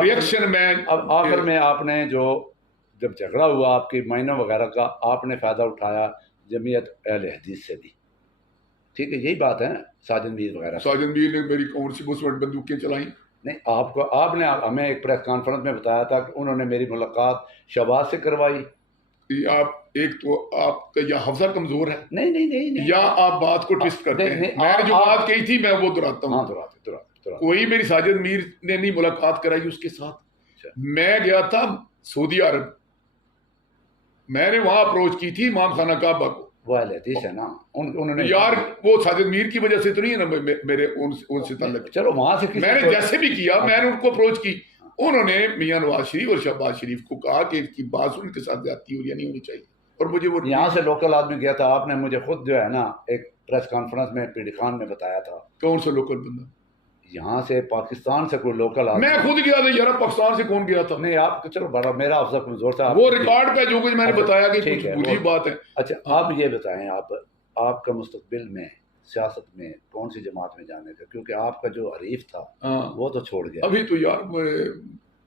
रिएक्शन में अब आखिर में आपने जो जब झगड़ा हुआ आपकी माइनों वगैरह का, आपने फायदा उठाया, जमीयत अहले हदीस से भी। ठीक है, यही बात है ना, साजिद मीर वगैरह। साजिद मीर ने मेरी कौन सी मुस्लिम बंदूकें चलाई? नहीं, आपने हमें एक प्रेस कॉन्फ्रेंस में बताया था कि उन्होंने मेरी मुलाकात शहबाज से करवाई। आप एक तो आपका या हफ्जा कमजोर है, नहीं नहीं नहीं नहीं, या आप बात को ट्विस्ट करते हैं। मैंने जो बात कही थी मैं वो दोहराता हूँ। हाँ, दोहराते। कोई मेरी साजिद मीर ने नहीं मुलाकात कराई उसके साथ। मैं गया था सऊदी अरब, मैंने वहां अप्रोच की थी इमाम खाना काबा को। वो अहले हदीस है ना, उन्होंने यार वो साजिद मीर की वजह से तो नहीं है ना मेरे उनसे ताल्लुक। चलो वहां से मैंने जैसे भी किया, मैंने उनको अप्रोच की, उन्होंने मियां नवाज शरीफ और शहबाज शरीफ को कहा कि इसकी बात उनके साथ जाती हो या नहीं होनी चाहिए। और मुझे वो यहाँ से लोकल आदमी गया था, आपने मुझे खुद जो है ना एक प्रेस कॉन्फ्रेंस में पीडी खान में बताया था। कौन सा लोकल बंदा? यहाँ से पाकिस्तान से कोई लोकल आदमी। मैं खुद गया था यार, पाकिस्तान से कौन गया था? नहीं, आप चलो बड़ा, मेरा अफसर कमजोर था। वो रिकॉर्ड पे जो कुछ मैंने बताया कि कुछ बुरी बात है। अच्छा, आप ये बताएं, आपका मुस्तकबिल में सियासत में कौन सी जमात में जाने थे? क्योंकि आपका जो हरीफ था वो तो छोड़ गया। अभी तो यार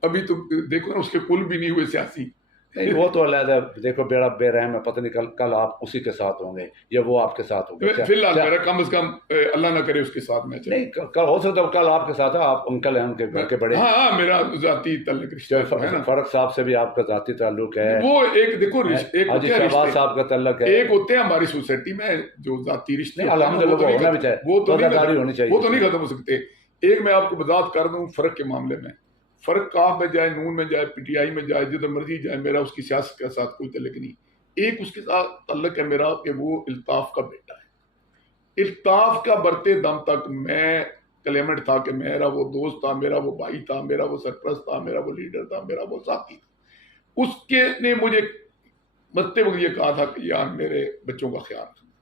अभी तो देखो ना, उसके कुल भी नहीं हुए सियासी। नहीं, वो तो अलग है, देखो बेड़ा बेरहम है, पता नहीं कल आप उसी के साथ होंगे या वो आपके साथ होंगे। फिलहाल मेरा कम से कम अल्लाह ना करे उसके साथ में नहीं, कल हो सकता है कल आपके साथ है, आप अंकल हैं उनके घर के बड़े। हाँ, मेरा जाती ताल्लुक रिश्ता है ना। फर्क साहब से भी आपका जाती ताल्लुक है। वो एक देखो हाजी शहबाज साहब का ताल्लुक है। एक होते हैं हमारी सोसाइटी में जो जाती रिश्ते, अल्हम्दुलिल्लाह होना भी चाहिए, वो तो होनी चाहिए, वो तो नहीं खत्म हो सकते। एक मैं आपको वजाहत कर दूं फर्क के मामले में, फर्क काफ में जाए, नून में जाए, पीटीआई में जाए, जिधर मर्जी जाए, मेरा उसकी सियासत के साथ कोई तल्लुक नहीं। एक उसके साथ तल्लुक है मेरा कि वो इल्ताफ का बेटा है। इल्ताफ का बढ़ते दम तक मैं क्लेमेंट था कि मेरा वो दोस्त था, मेरा वो भाई था, मेरा वो सरपरस्त था, मेरा वो लीडर था, मेरा वो साथी था। उसके ने मुझे मरते वक्त ये कहा था कि यार मेरे बच्चों का ख्याल रखना।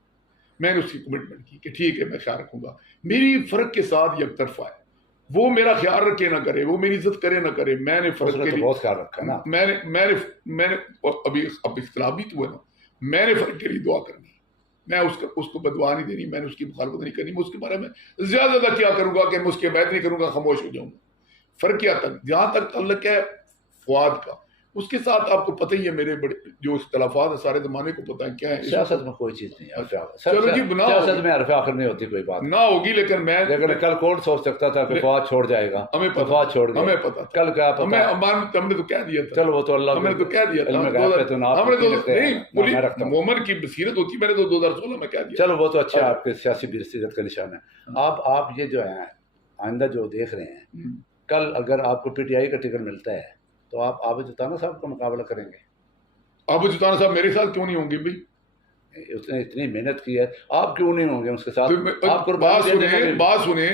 मैंने उसकी कमिटमेंट की कि ठीक है मैं ख्याल रखूंगा। मेरी फर्क के साथ एक तरफा है, वो मेरा ख्याल रखे ना करे, वो मेरी इज्जत करे ना करे, मैंने फर्क के लिए बहुत ख्याल रखा ना। मैंने अभी अब इख्तिलाफ भी तो हुआ ना, मैंने फर्क के लिए दुआ करनी, मैं उसको बदुआ नहीं देनी, मैंने उसकी मुखालफत नहीं करनी। मैं उसके बारे में ज्यादा क्या करूंगा कि मैं उसकी बैत नहीं करूंगा, खामोश हो जाऊंगा। फर्क क्या तक जहां तक तल्लुक है फवाद का, उसके साथ आपको पता ही है मेरे बड़े जो इख्तिलाफात है, सारे जमाने को पता है क्या है। सियासत में कोई चीज नहीं है, चलो जी, बना सियासत में हरफ आखिर नहीं होती कोई बात ना होगी, लेकिन कल कौन सोच सकता था कि फवाद छोड़ जाएगा? हमें फवाद छोड़ गया, हमें पता कल क्या पता, हमने तो कह दिया था। चलो वो तो अल्लाह, हमने तो कह दिया था, हमने तो नहीं, मोमन की बसीरत होती, मैंने तो 2016 में कह दिया। चलो वो तो अच्छा है, आपके सियासी बसीरत का निशान है। आप ये जो है आइंदा जो देख रहे हैं, कल अगर आपको पीटीआई का टिकट मिलता है तो आप आबिद जुताना साहब का मुकाबला करेंगे? आबिद जुताना साहब मेरे साथ क्यों नहीं होंगे भाई? उसने इतनी मेहनत की है, आप क्यों नहीं होंगे उसके साथ? तो आप बात सुने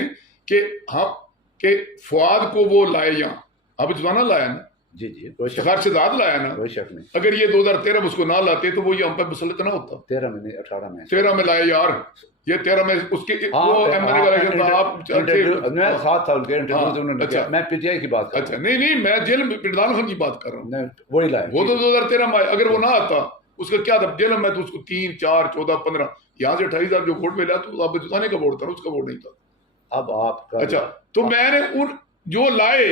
कि हम कि फवाद को वो लाए यहाँ, आबिद जुताना लाया ना। जी जी, कोई शक खर्शदाद लाया ना, कोई शक नहीं। अगर ये 2013 में उसको ना लाते तो वो ये हम पर मुसल्लत ना होता। 13 में नहीं, 18 में। 13 में लाया यार, ये 13 में उसके वो एमएनए का इलेक्शन था, आप मैं साथ था उनके इंटरव्यू उन्होंने किया। मैं पीटीआई की बात कर रहा हूं। अच्छा, नहीं मैं जेल में इमरान खान की बात कर रहा हूँ। वही लाया, वो तो 2013 में, अगर वो ना आता उसका क्या था जेल में, तो उसको 3, 4, 14, 15 यहाँ से 28,000 जो वोट मिला तो आप जुताने का वोट था, उसका वोट नहीं था। अब आपका अच्छा, तो मैंने उन जो लाए,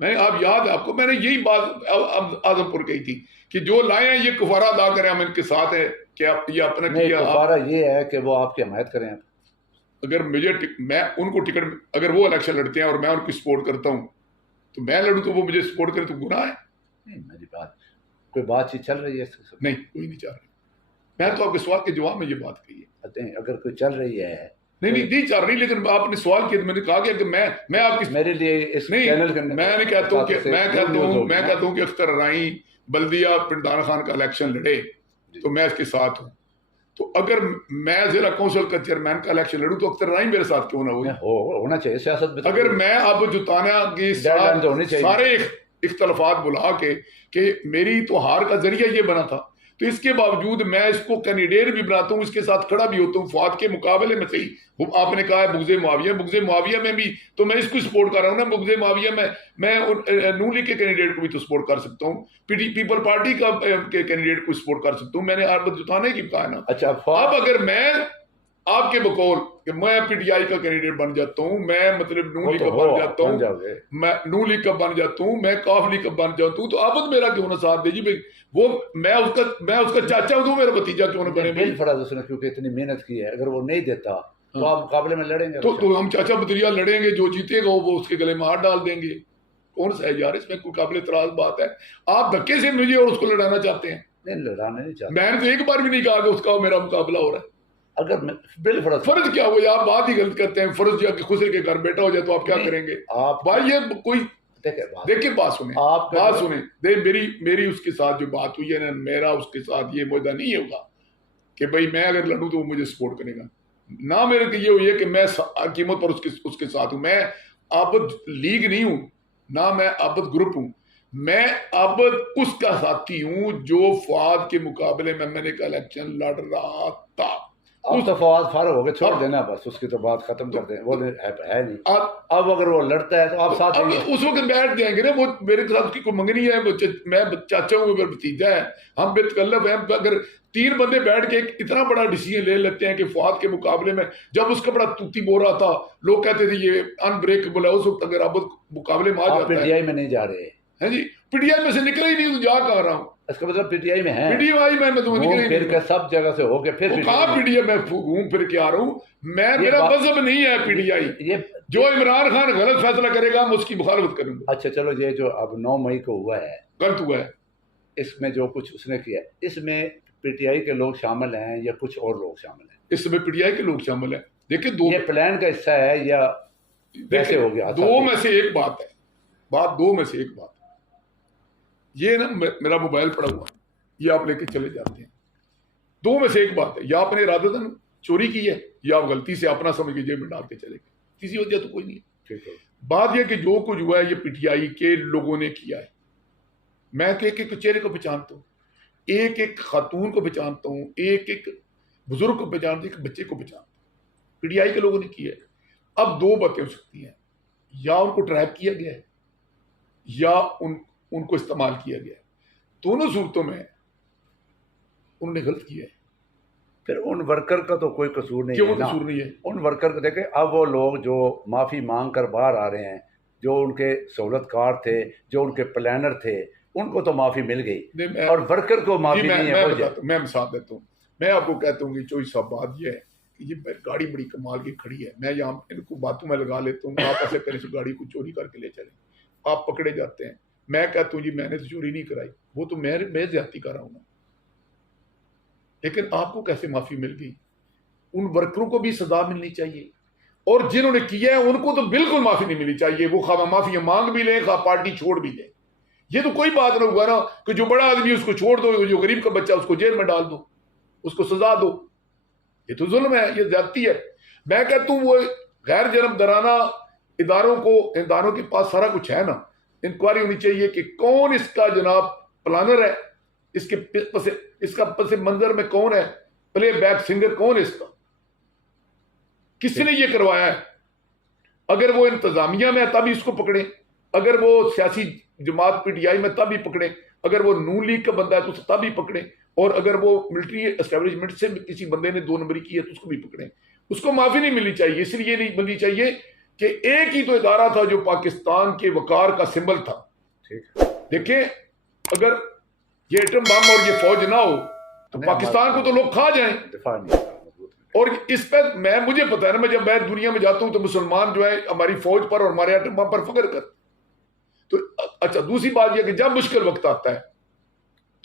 मैं आप याद है आपको, मैंने यही बात आजमपुर कही थी कि जो लाए हैं ये कुफारा अदा करें, हम इनके साथ है कि आप ये अपना किया। कुफारा ये है कि वो आपकी हमायत करें। अगर मैं उनको टिकट, अगर वो इलेक्शन लड़ते हैं और मैं उनकी सपोर्ट करता हूं तो मैं लड़ूं तो वो मुझे सपोर्ट करे तो गुनाह है? नहीं, मेरी बात, कोई बातचीत चल रही है? नहीं, कोई नहीं चल रही। मैं तो आपके सवाल के जवाब में ये बात कही है। अगर कोई चल रही है, नहीं चल रही, लेकिन आपने सवाल किया तो मैंने कहा कि मैं आपकी मेरे लिए इस नहीं, चैनल मैं नहीं कहता हूँ कि मैं कहता हूँ कि अख्तर राई बल्दिया पिंडाना खान का इलेक्शन लड़े तो मैं इसके साथ हूँ। तो अगर मैं जिला काउंसिल का चेयरमैन का इलेक्शन लड़ूं तो अख्तर राई मेरे साथ क्यों ना होना चाहिए सियासत में। अगर मैं अब जुताना की सारे इख्तलाफात बुला के कि मेरी तो हार का जरिया ये बना था, तो इसके बावजूद मैं इसको कैंडिडेट भी बनाता हूँ, इसके साथ खड़ा भी होता हूँ फवाद के मुकाबले में। सही आपने कहा है बुग़्ज़े मुआविया में भी तो मैं इसको सपोर्ट कर रहा हूँ ना। बुग़्ज़े मुआविया में मैं नून लीग के कैंडिडेट को भी तो सपोर्ट कर सकता हूँ, पीपल पार्टी का कैंडिडेट को सपोर्ट कर सकता हूँ। मैंने आबिद जुताने की कहा ना। अच्छा, अब अगर मैं आपके बकौल कि मैं पीटीआई का कैंडिडेट बन जाता हूँ, मैं मतलब नून वो लीग तो का हो, बन जाता बन हूँ, जाओगे। मैं नून लीग का बन जाता हूँ, मैं काफ लीग का बन जाता हूँ, तो अब मेरा क्यों ना साथ दे जी भाई? वो मैं उसका चाचा हूँ, तो मेरा भतीजा क्यों ना बने भाई? बिलफर्ज उसने क्योंकि इतनी मेहनत की है, अगर वो नहीं देता तो हाँ। आप मुकाबले में लड़ेंगे तो हम चाचा भतीजा लड़ेंगे, जो जीतेगा वो उसके गले में हाथ डाल देंगे। कौन सा है यार, इसमें कोई काबिल इतराज बात है? आप धक्के से मुझे और उसको लड़ाना चाहते हैं। नहीं, लड़ाना नहीं चाहते। मैंने तो एक बार भी नहीं कहा कि उसका और मेरा मुकाबला हो रहा है। अगर बिलफर्ज फर्ज क्या हुआ? आप बात ही गलत करते हैं। फर्ज या कि खुसरे के घर बेटा हो जाए तो आप क्या करेंगे? आप भाई ये कोई देखिए, बात सुने, आप बात सुने। मेरी उसके साथ जो बात हुई है ना, मेरा उसके साथ ये मुद्दा नहीं होगा कि भाई मैं अगर लड़ूं तो वो मुझे सपोर्ट करेगा ना। मेरे को ये हुई है कि मैं कीमत पर उसके साथ हूं। मैं आबद लीग नहीं हूं ना, मैं आबद ग्रुप हूं। मैं आबद उसका साथी हूं जो फवाद के मुकाबले में मैंने का इलेक्शन लड़ रहा था। अब तो फवाद फारूक हो गए, छोड़ अब- देना बस, उसकी तो बात खत्म कर दें, वो है नहीं। अब अब अगर वो लड़ता है तो आप साथ अब देंगे। उस वक्त बैठ जाएंगे ना, वो मेरे साथ उसकी कोई मंगनी है, मैं चाचा हूँ, मेरा भतीजा है, हम बेतकल्लफ हैं। अगर 3 बंदे बैठ के इतना बड़ा डिसीजन ले लेते हैं कि फवाद के मुकाबले में, जब उसका बड़ा तूती बो रहा था, लोग कहते थे ये अनब्रेकेबल है, उस वक्त अगर अब मुकाबले में आ आप जाता है। पीटीआई में नहीं जा रहे है जी, पीटीआई में से निकला ही नहीं, तो जा कहाँ रहा हूँ? इसका मतलब पीटीआई में है, पीटीआई में तो निकला ही फिर नहीं। के सब जगह से होके फिर कहाँ पीटीआई में घूम फिर के आ रहा हूँ मैं? मेरा मजहब नहीं है पीटीआई। ये जो इमरान खान गलत फैसला करेगा हम उसकी मुखालफत करेंगे। अच्छा चलो, ये जो अब 9 मई को हुआ है, गलत हुआ है। इसमें जो कुछ उसने किया, इसमें पीटीआई के लोग शामिल हैं या कुछ और लोग शामिल हैं? इस समय पीटीआई के लोग शामिल हैं। देखिए, दो ये प्लान का हिस्सा है या वैसे हो गया? दो में से एक बात है, दो में से एक बात है। ये ना मेरा मोबाइल पड़ा हुआ, ये आप लेके चले जाते हैं। 2 में से एक बात है, या आपने इरादतन चोरी की है या आप गलती से अपना समझ के जेब में डाल के चले गए। किसी वजह तो कोई नहीं है। ठीक है। बात यह कि जो कुछ हुआ है ये पीटीआई के लोगों ने किया है। मैं एक एक चेहरे को पहचानता हूँ, एक एक खातून को पहचानता हूँ, एक एक बुजुर्ग को पहचानता हूँ, एक बच्चे को पहचानता हूँ। पीटीआई के लोगों ने किया है। अब 2 बातें हो सकती हैं, या उनको ट्रैप किया गया है या उनको इस्तेमाल किया गया है। दोनों सूरतों में उन्होंने गलत किया है। फिर उन वर्कर का तो कोई कसूर नहीं क्यों है ना? कसूर नहीं है? उन वर्कर को देखें, अब वो लोग जो माफ़ी मांग कर बाहर आ रहे हैं, जो उनके सहूलतकार थे, जो उनके प्लानर थे, उनको तो माफ़ी मिल गई, और वर्कर को माफ़ी नहीं है। मैं मिसाल देता हूँ। मैं आपको कहता हूँ कि चोई साहब, बात यह है कि ये गाड़ी बड़ी कमाल की खड़ी है, मैं यहाँ इनको बातों में लगा लेता हूँ, आप ऐसे पहले से गाड़ी को चोरी करके ले चले, आप पकड़े जाते हैं। मैं कहता हूँ जी मैंने तो चोरी नहीं कराई, वो तो मैं ज्यादती कर रहा हूँ ना, लेकिन आपको कैसे माफी मिल गई? उन वर्करों को भी सजा मिलनी चाहिए, और जिन्होंने किया है उनको तो बिल्कुल माफी नहीं मिलनी चाहिए। वो खा माफी मांग भी लें, खा पार्टी छोड़ भी लें। ये तो कोई बात ना हुआ ना कि जो बड़ा आदमी उसको छोड़ दो, जो गरीब का बच्चा उसको जेल में डाल दो, उसको सजा दो। ये तो जुल्म है, ये ज्यादती है। मैं कहता हूँ वो गैर जन्म दराना इदारों के पास सारा कुछ है ना, इंक्वायरी होनी चाहिए कि कौन इसका जनाब प्लानर है, इसका पस मंजर में कौन है, प्ले बैक सिंगर कौन है इसका, किसने ये करवाया है। अगर वो इंतजामिया में है तभी इसको पकड़े, अगर वो सियासी जमात पीटीआई में तभी पकड़े, अगर वो नून लीग का बंदा है तो उसको तभी पकड़े, और अगर वो मिलिट्री एस्टेब्लिशमेंट से किसी बंदे ने 2 नंबरी की है तो उसको भी पकड़े। उसको माफी नहीं मिलनी चाहिए, इसलिए नहीं मिलनी चाहिए कि एक ही तो इदारा था जो पाकिस्तान के वकार का सिंबल था। देखिए, अगर ये एटम बम और ये फौज ना हो तो पाकिस्तान को तो लोग खा जाएं। और इस पर मुझे पता है ना, जब मैं दुनिया में जाता हूं तो मुसलमान जो है हमारी फौज पर और हमारे एटम बम पर फख्र कर। तो अच्छा, दूसरी बात यह कि जब मुश्किल वक्त आता है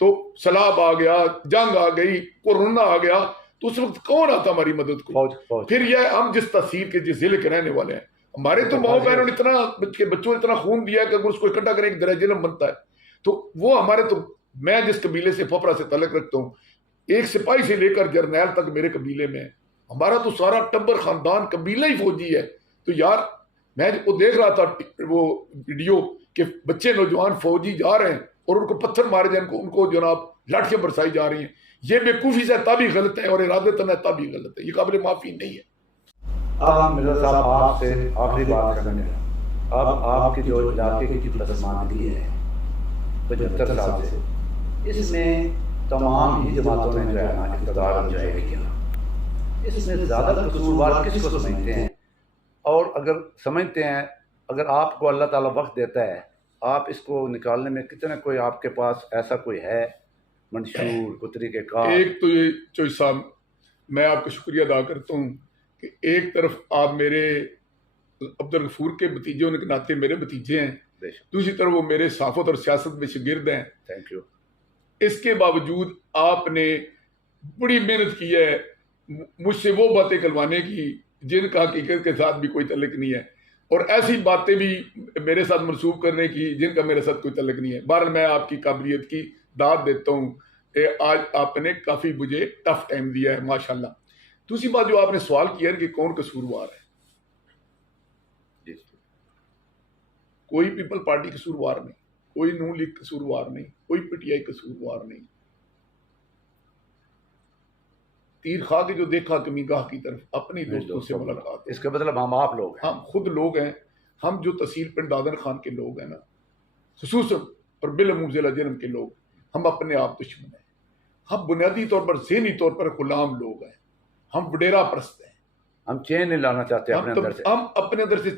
तो सैलाब आ गया, जंग आ गई, कोरोना आ गया, तो उस वक्त कौन आता हमारी मदद को? फौज। फिर यह हम जिस तहसील के जिस जिले के रहने वाले हैं, हमारे तो माओ बहनों ने इतना बच्चों ने इतना खून दिया कि अगर उसको इकट्ठा करें एक दर्जन बनता है। तो वो हमारे तो, मैं जिस कबीले से फपरा से तलक रखता हूँ, एक सिपाही से लेकर जर्नैल तक मेरे कबीले में, हमारा तो सारा टब्बर खानदान कबीला ही फौजी है। तो यार मैं वो देख रहा था वो वीडियो कि बच्चे नौजवान फौजी जा रहे हैं और उनको पत्थर मारे जाए, उनको जनाब लाठियां बरसाई जा रही हैं। ये बेवकूफ़ी से तभी गलत है और इरादतन तभी गलत है, ये काबिल माफ़ी नहीं है। अब मिर्जा साहब आपसे आखिरी बात करने, अब आपकी जो इलाके की पसमानदगी है 75 साल से, इसमें तमाम ही जमातों ने जो है ना इक़्तिदार एंजॉय किया, इसमें ज़्यादा कसूरवार किसको समझते हैं? और अगर समझते हैं, अगर आपको अल्लाह ताला वक्त देता है, आप इसको निकालने में कितना, कोई आपके पास ऐसा कोई है मंशूर, कोई तरीक़ेकार? एक तो ये चोई साहब, मैं आपका शुक्रिया अदा करता हूँ कि एक तरफ आप मेरे अब्दुल गफूर के भतीजे होने के नाते मेरे भतीजे हैं, दूसरी तरफ वो मेरे साफत और सियासत में शागिर्द हैं। Thank you. इसके बावजूद आपने बड़ी मेहनत की है मुझसे वो बातें करवाने की जिनका हकीकत के साथ भी कोई तल्लुक नहीं है, और ऐसी बातें भी मेरे साथ मनसूब करने की जिनका मेरे साथ कोई तल्लुक नहीं है। बहरहाल मैं आपकी काबिलियत की दाद देता हूँ। आज आपने काफ़ी मुझे टफ टाइम दिया है माशाल्लाह। दूसरी बात जो आपने सवाल किया है कि कौन कसूरवार है, कोई पीपल पार्टी कसूरवार नहीं, कोई नून लीग कसूरवार नहीं, कोई पीटीआई कसूरवार नहीं। तीर खा के जो देखा कमी गाह की तरफ अपने दोस्तों से मुलाकात, इसका मतलब हम आप लोग हैं, हम खुद लोग हैं। हम जो तहसील पिंड दादन खान के लोग हैं ना, खुसूसन और बिलअमूम जिला जरम के लोग, हम अपने आप दुश्मन हैं। हम बुनियादी तौर पर ज़हनी तौर पर गुलाम लोग हैं, हम वडेरा परस्त हैं। हम चेंज नहीं लाना चाहते अपने अंदर से, हम अपने अंदर से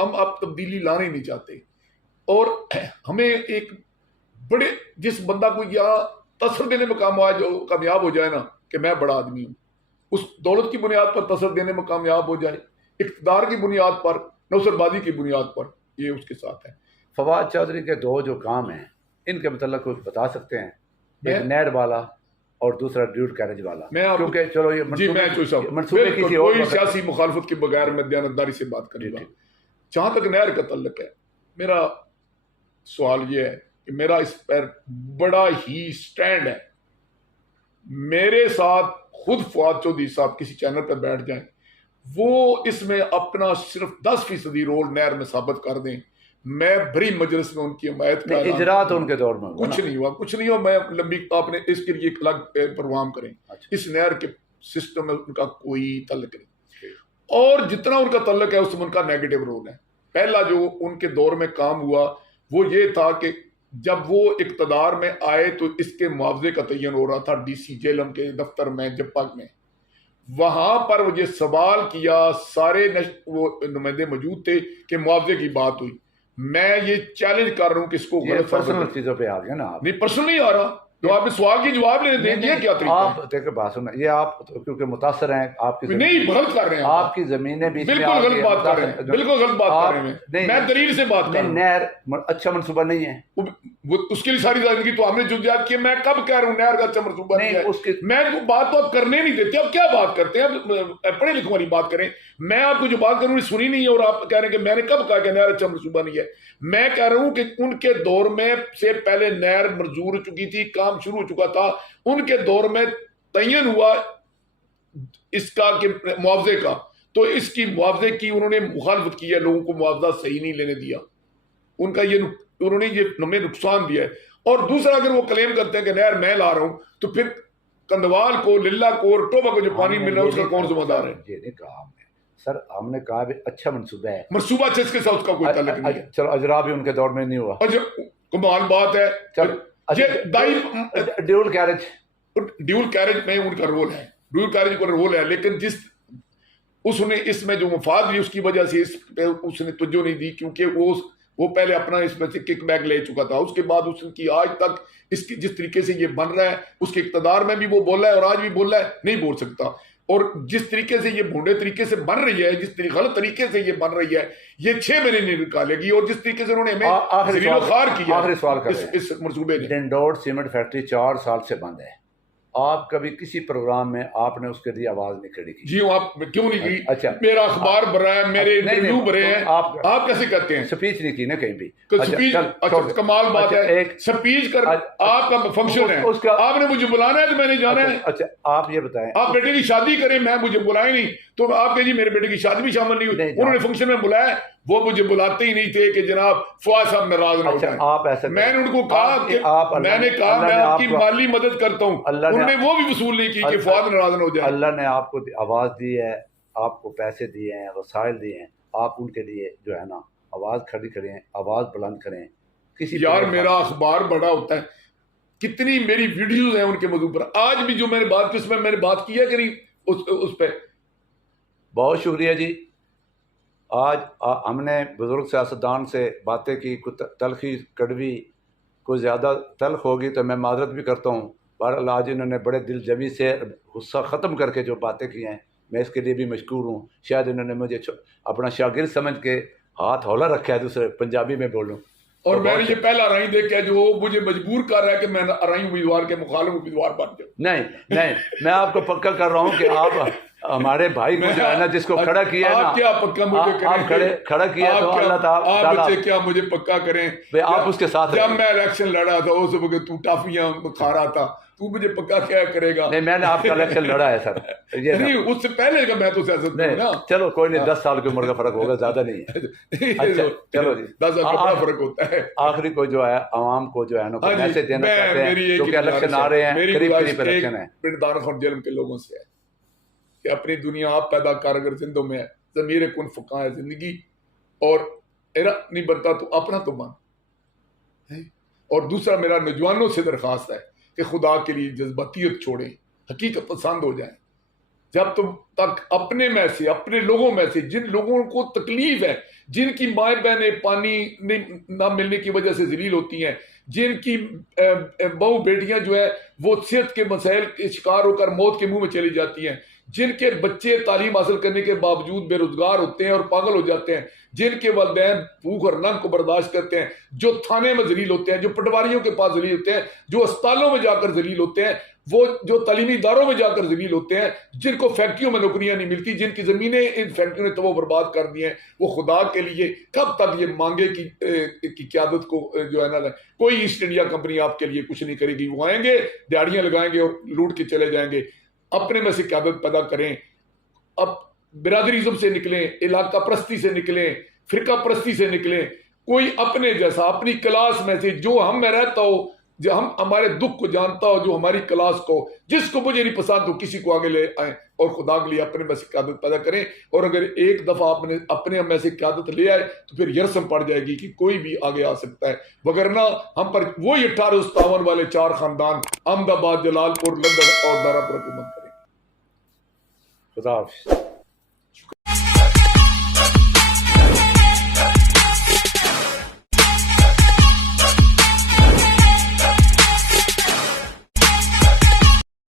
हम अब तब्दीली लाना ही नहीं चाहते। और हमें एक बड़े जिस बंदा को या तसर देने में कामयाब हो जाए ना कि मैं बड़ा आदमी हूँ, उस दौलत की बुनियाद पर तसर देने में कामयाब हो जाए, इक़्तिदार की बुनियाद पर, नौसरबाजी की बुनियाद पर, ये उसके साथ है। फवाद चौधरी के दो जो काम हैं, इनके मतलब कुछ बता सकते हैं? एक नहर वाला और दूसरा ड्यूल कैरेज वाला। क्योंकि चलो ये मंसूबे किसी और सियासी मुखालफत के बगैर मैं दयानतदारी से बात करूंगा। जहां तक नहर का तल्लुक है, मेरा सवाल ये है कि मेरा इस पर बड़ा ही स्टैंड है। मेरे साथ खुद फवाद चौधरी साहब किसी चैनल पर बैठ जाएं, वो इसमें अपना सिर्फ 10% रोल नहर में साबित कर दें, मैं बड़ी मजलिस में उनकी हिमायत का इजरा तो उनके दौर में कुछ नहीं हुआ, कुछ नहीं हुआ। मैं लंबी आपने इसके लिए एक अलग प्रोग्राम करें। अच्छा। इस नहर के सिस्टम में उनका कोई तल्लुक नहीं, और जितना उनका तल्लुक है उसमें उनका नेगेटिव रोल है। पहला जो उनके दौर में काम हुआ वो ये था कि जब वो इक़्तिदार में आए तो इसके मुआवजे का तयन हो रहा था डीसी जेलम के दफ्तर में जप्पा में। वहां पर वो ये सवाल किया, सारे वो नुमाइंदे मौजूद थे कि मुआवजे की बात हुई। मैं ये चैलेंज कर रहा हूँ कि इसको गलत पर्सनल चीजों पे आ गया ना आप। नहीं, पर्सनल नहीं आ रहा, तो आपने सवाल की जवाब लेने देंगे क्या तरीका? आप देखिए बात सुना, ये आप क्योंकि मुतासर हैं, आपकी नहीं गलत कर रहे हैं, आपकी जमीनें भी बिल्कुल गलत बात कर रहे हैं, बिल्कुल गलत बात कर रहे हैं। मैं दलील से बात कर रहा हूं। नहर अच्छा मंसूबा नहीं है, वो उसके लिए सारी जिंदगी तो हमने जुर्जात की। मैं कब कह रहा हूँ नहर का अच्छा मंसूबा नहीं है? मैं तो बात तो आप करने नहीं देते। अब क्या बात करते हैं? अब पढ़े लिखे वाली बात करें। मैं आपको जो बात करूँ सुनी नहीं है, और आप कह रहे हैं कि मैंने कब कहा कि नहर अच्छा मंसूबा नहीं है। मैं कह रहा हूं कि उनके दौर में से पहले नहर मंजूर हो चुकी थी, काम शुरू हो चुका था। उनके दौर में तयन हुआ इसका कि मुआवजे का, तो इसकी मुआवजे की उन्होंने मुखालफत की है, लोगों को मुआवजा सही नहीं लेने दिया। उनका ये उन्होंने ये हमें नुकसान दिया है। और दूसरा, अगर वो क्लेम करते हैं कि नहर मैं ला रहा हूं, तो फिर कंदवाल को, लिल्ला को और टोबा को जो पानी मिल रहा है उसका कौन जिम्मेदार है? ये नहीं कहा हमने सर, हमने कहा भी अच्छा मंसूबा है। मंसूबा अच्छे के साथ उसका कोई ताल्लुक नहीं है। चलो अजरा भी उनके दौर में नहीं हुआ। कमाल बात है। चलो ड्यूल कैरेज में उनका रोल है, ड्यूल कैरेज का रोल है, लेकिन जिस उसने इसमें जो मुफाद ली उसकी वजह से इस पे उसने तवज्जो नहीं दी, क्योंकि वो पहले अपना इसमें से किक बैक ले चुका था। उसके बाद उसकी आज तक इसकी जिस तरीके से ये बन रहा है, उसके इक़्तिदार में भी वो बोला है और आज भी बोला है, नहीं बोल सकता। और जिस तरीके से ये भूडे तरीके से बन रही है, जिस गलत तरीके से ये बन रही है, ये 6 महीने नहीं निकालेगी। और जिस तरीके से उन्होंने हमें ज़लील-ओ-ख़ार किया, आखिरी सवाल कर इस मंसूबे में। डिंडोर सीमेंट फैक्ट्री 4 साल से बंद है। आप कभी किसी प्रोग्राम में आपने उसके लिए आवाज नहीं खड़ी की? जी आप क्यों नहीं की? अच्छा, मेरा अखबार भरा है, मेरे इंटरव्यू भरे हैं, आप कैसे कहते हैं? स्पीच नहीं की ना कहीं भी? अच्छा, कमाल बात है। एक स्पीच कर, आपका फंक्शन है, आपने मुझे बुलाना है तो मैंने जाना है। अच्छा आप ये बताएं, आप बेटे की शादी करें, मैं मुझे बुलाए नहीं, तो आप जी मेरे बेटे की शादी भी शामिल नहीं हुई। उन्होंने फंक्शन में बुलाया, वो मुझे बुलाते ही नहीं थे कि जनाब फवाद साहब नाराज ना हो जाए। आप ऐसा, मैंने उनको कहा कि मैंने कहा मैं आपकी माली मदद करता हूँ, उन्होंने वो भी वसूल नहीं की कि फवाद नाराज ना हो जाए। अल्लाह ने आपको आवाज दी है, आपको पैसे दिए हैं, वसाइल दिए हैं, आप उनके लिए जो है ना आवाज खड़ी करें, आवाज बुलंद करें। किसी यार मेरा अखबार बड़ा होता है, कितनी मेरी वीडियोज हैं उनके मौजूद पर। आज भी जो मैंने बात की उसमें मैंने बात की है कि नहीं उस पर बहुत शुक्रिया जी। आज हमने बुज़ुर्ग सियासतदान से बातें की, कुछ तलखी कड़वी, कुछ ज़्यादा तल्ख होगी तो मैं माजरत भी करता हूँ। बहरहाल आज इन्होंने बड़े दिलजमी से गुस्सा ख़त्म करके जो बातें की हैं, मैं इसके लिए भी मशकूर हूँ। शायद इन्होंने मुझे अपना शागिर्द समझ के हाथ हौला रखा है, दूसरे पंजाबी में बोलूँ। और मैंने ये पहला राई देख के जो मुझे मजबूर कर रहा है कि मैं राई उम्मीदवार के मुखालिफ उम्मीदवार बन जाऊँ। नहीं नहीं, मैं आपको पक्का कर रहा हूँ कि आप हमारे भाई को जो है ना, जिसको खड़ा किया है ना, आप क्या पक्का मुझे करें? आप खड़ा किया तो अल्लाह ताला आप क्या मुझे पक्का करें? आप उसके साथ जब मैं इलेक्शन लड़ा था उस वक्त तू टाफियां खा रहा था, तू मुझे पक्का क्या करेगा? नहीं, मैंने आपका इलेक्शन लड़ा है सर, ये नहीं उससे पहले का मैं तो सियासत में हूं ना। चलो कोई नहीं, 10 साल की उम्र का फर्क होगा, ज्यादा नहीं है। अच्छा चलो जी, 10 साल का बड़ा फर्क होता है। आखिरी को जो है आवाम को जो है ना मैसेज देना चाहते हैं, क्योंकि इलेक्शन आ रहे हैं, करीब करीब इलेक्शन है। पिंड दारखोर जेल के लोगों से है कि अपनी दुनिया आप पैदा कर, अगर जिंदों में है ज़मीर कुन फका है जिंदगी, और एरा नहीं बनता तो अपना तो बन। और दूसरा मेरा नौजवानों से दरख्वास्त है कि खुदा के लिए जज्बातियत छोड़ें, हकीकत पसंद हो जाए। जब तक अपने में से, अपने लोगों में से, जिन लोगों को तकलीफ है, जिनकी माए बहनें पानी ना मिलने की वजह से जलील होती हैं, जिनकी बहू बेटियां जो है वो सेहत के मसाइल के शिकार होकर मौत के मुंह में चली जाती हैं, जिनके बच्चे तालीम हासिल करने के बावजूद बेरोजगार होते हैं और पागल हो जाते हैं, जिनके वालिदैन भूख और नंग को बर्दाश्त करते हैं, जो थाने में जलील होते हैं, जो पटवारियों के पास जलील होते हैं, जो अस्पतालों में जाकर जलील होते हैं, वो जो तालीमी इदारों में जाकर जलील होते हैं, जिनको फैक्ट्रियों में नौकरियां नहीं मिलती, जिनकी जमीनें इन फैक्ट्रियों ने तो वो बर्बाद कर दी हैं, वो खुदा के लिए कब तक ये मांगे कि क्यादत को जो है ना, कोई ईस्ट इंडिया कंपनी आपके लिए कुछ नहीं करेगी। वो आएंगे, दिहाड़ियां लगाएंगे और लूट के चले जाएंगे। अपने में से क्यादत पैदा करें, अब बिरादरीज़म से निकलें, इलाका परस्ती से निकलें, फिरका परस्ती से निकलें, कोई अपने जैसा अपनी क्लास में से जो हम में रहता हो, जो हम हमारे दुख को जानता हो, जो हमारी क्लास को, जिसको मुझे नहीं पसंद हो, किसी को आगे ले आए और खुदा के लिए अपने में से क्यादत पैदा करें। और अगर एक दफा आपने अपने में से क्यादत ले आए तो फिर यरसम पड़ जाएगी कि कोई भी आगे आ सकता है, वगरना हम पर वही 1857 वाले 4 खानदान अहमदाबाद, जलालपुर, लंदन और दारापुर हुकूमत करेंगे। खुदा हाफिज़।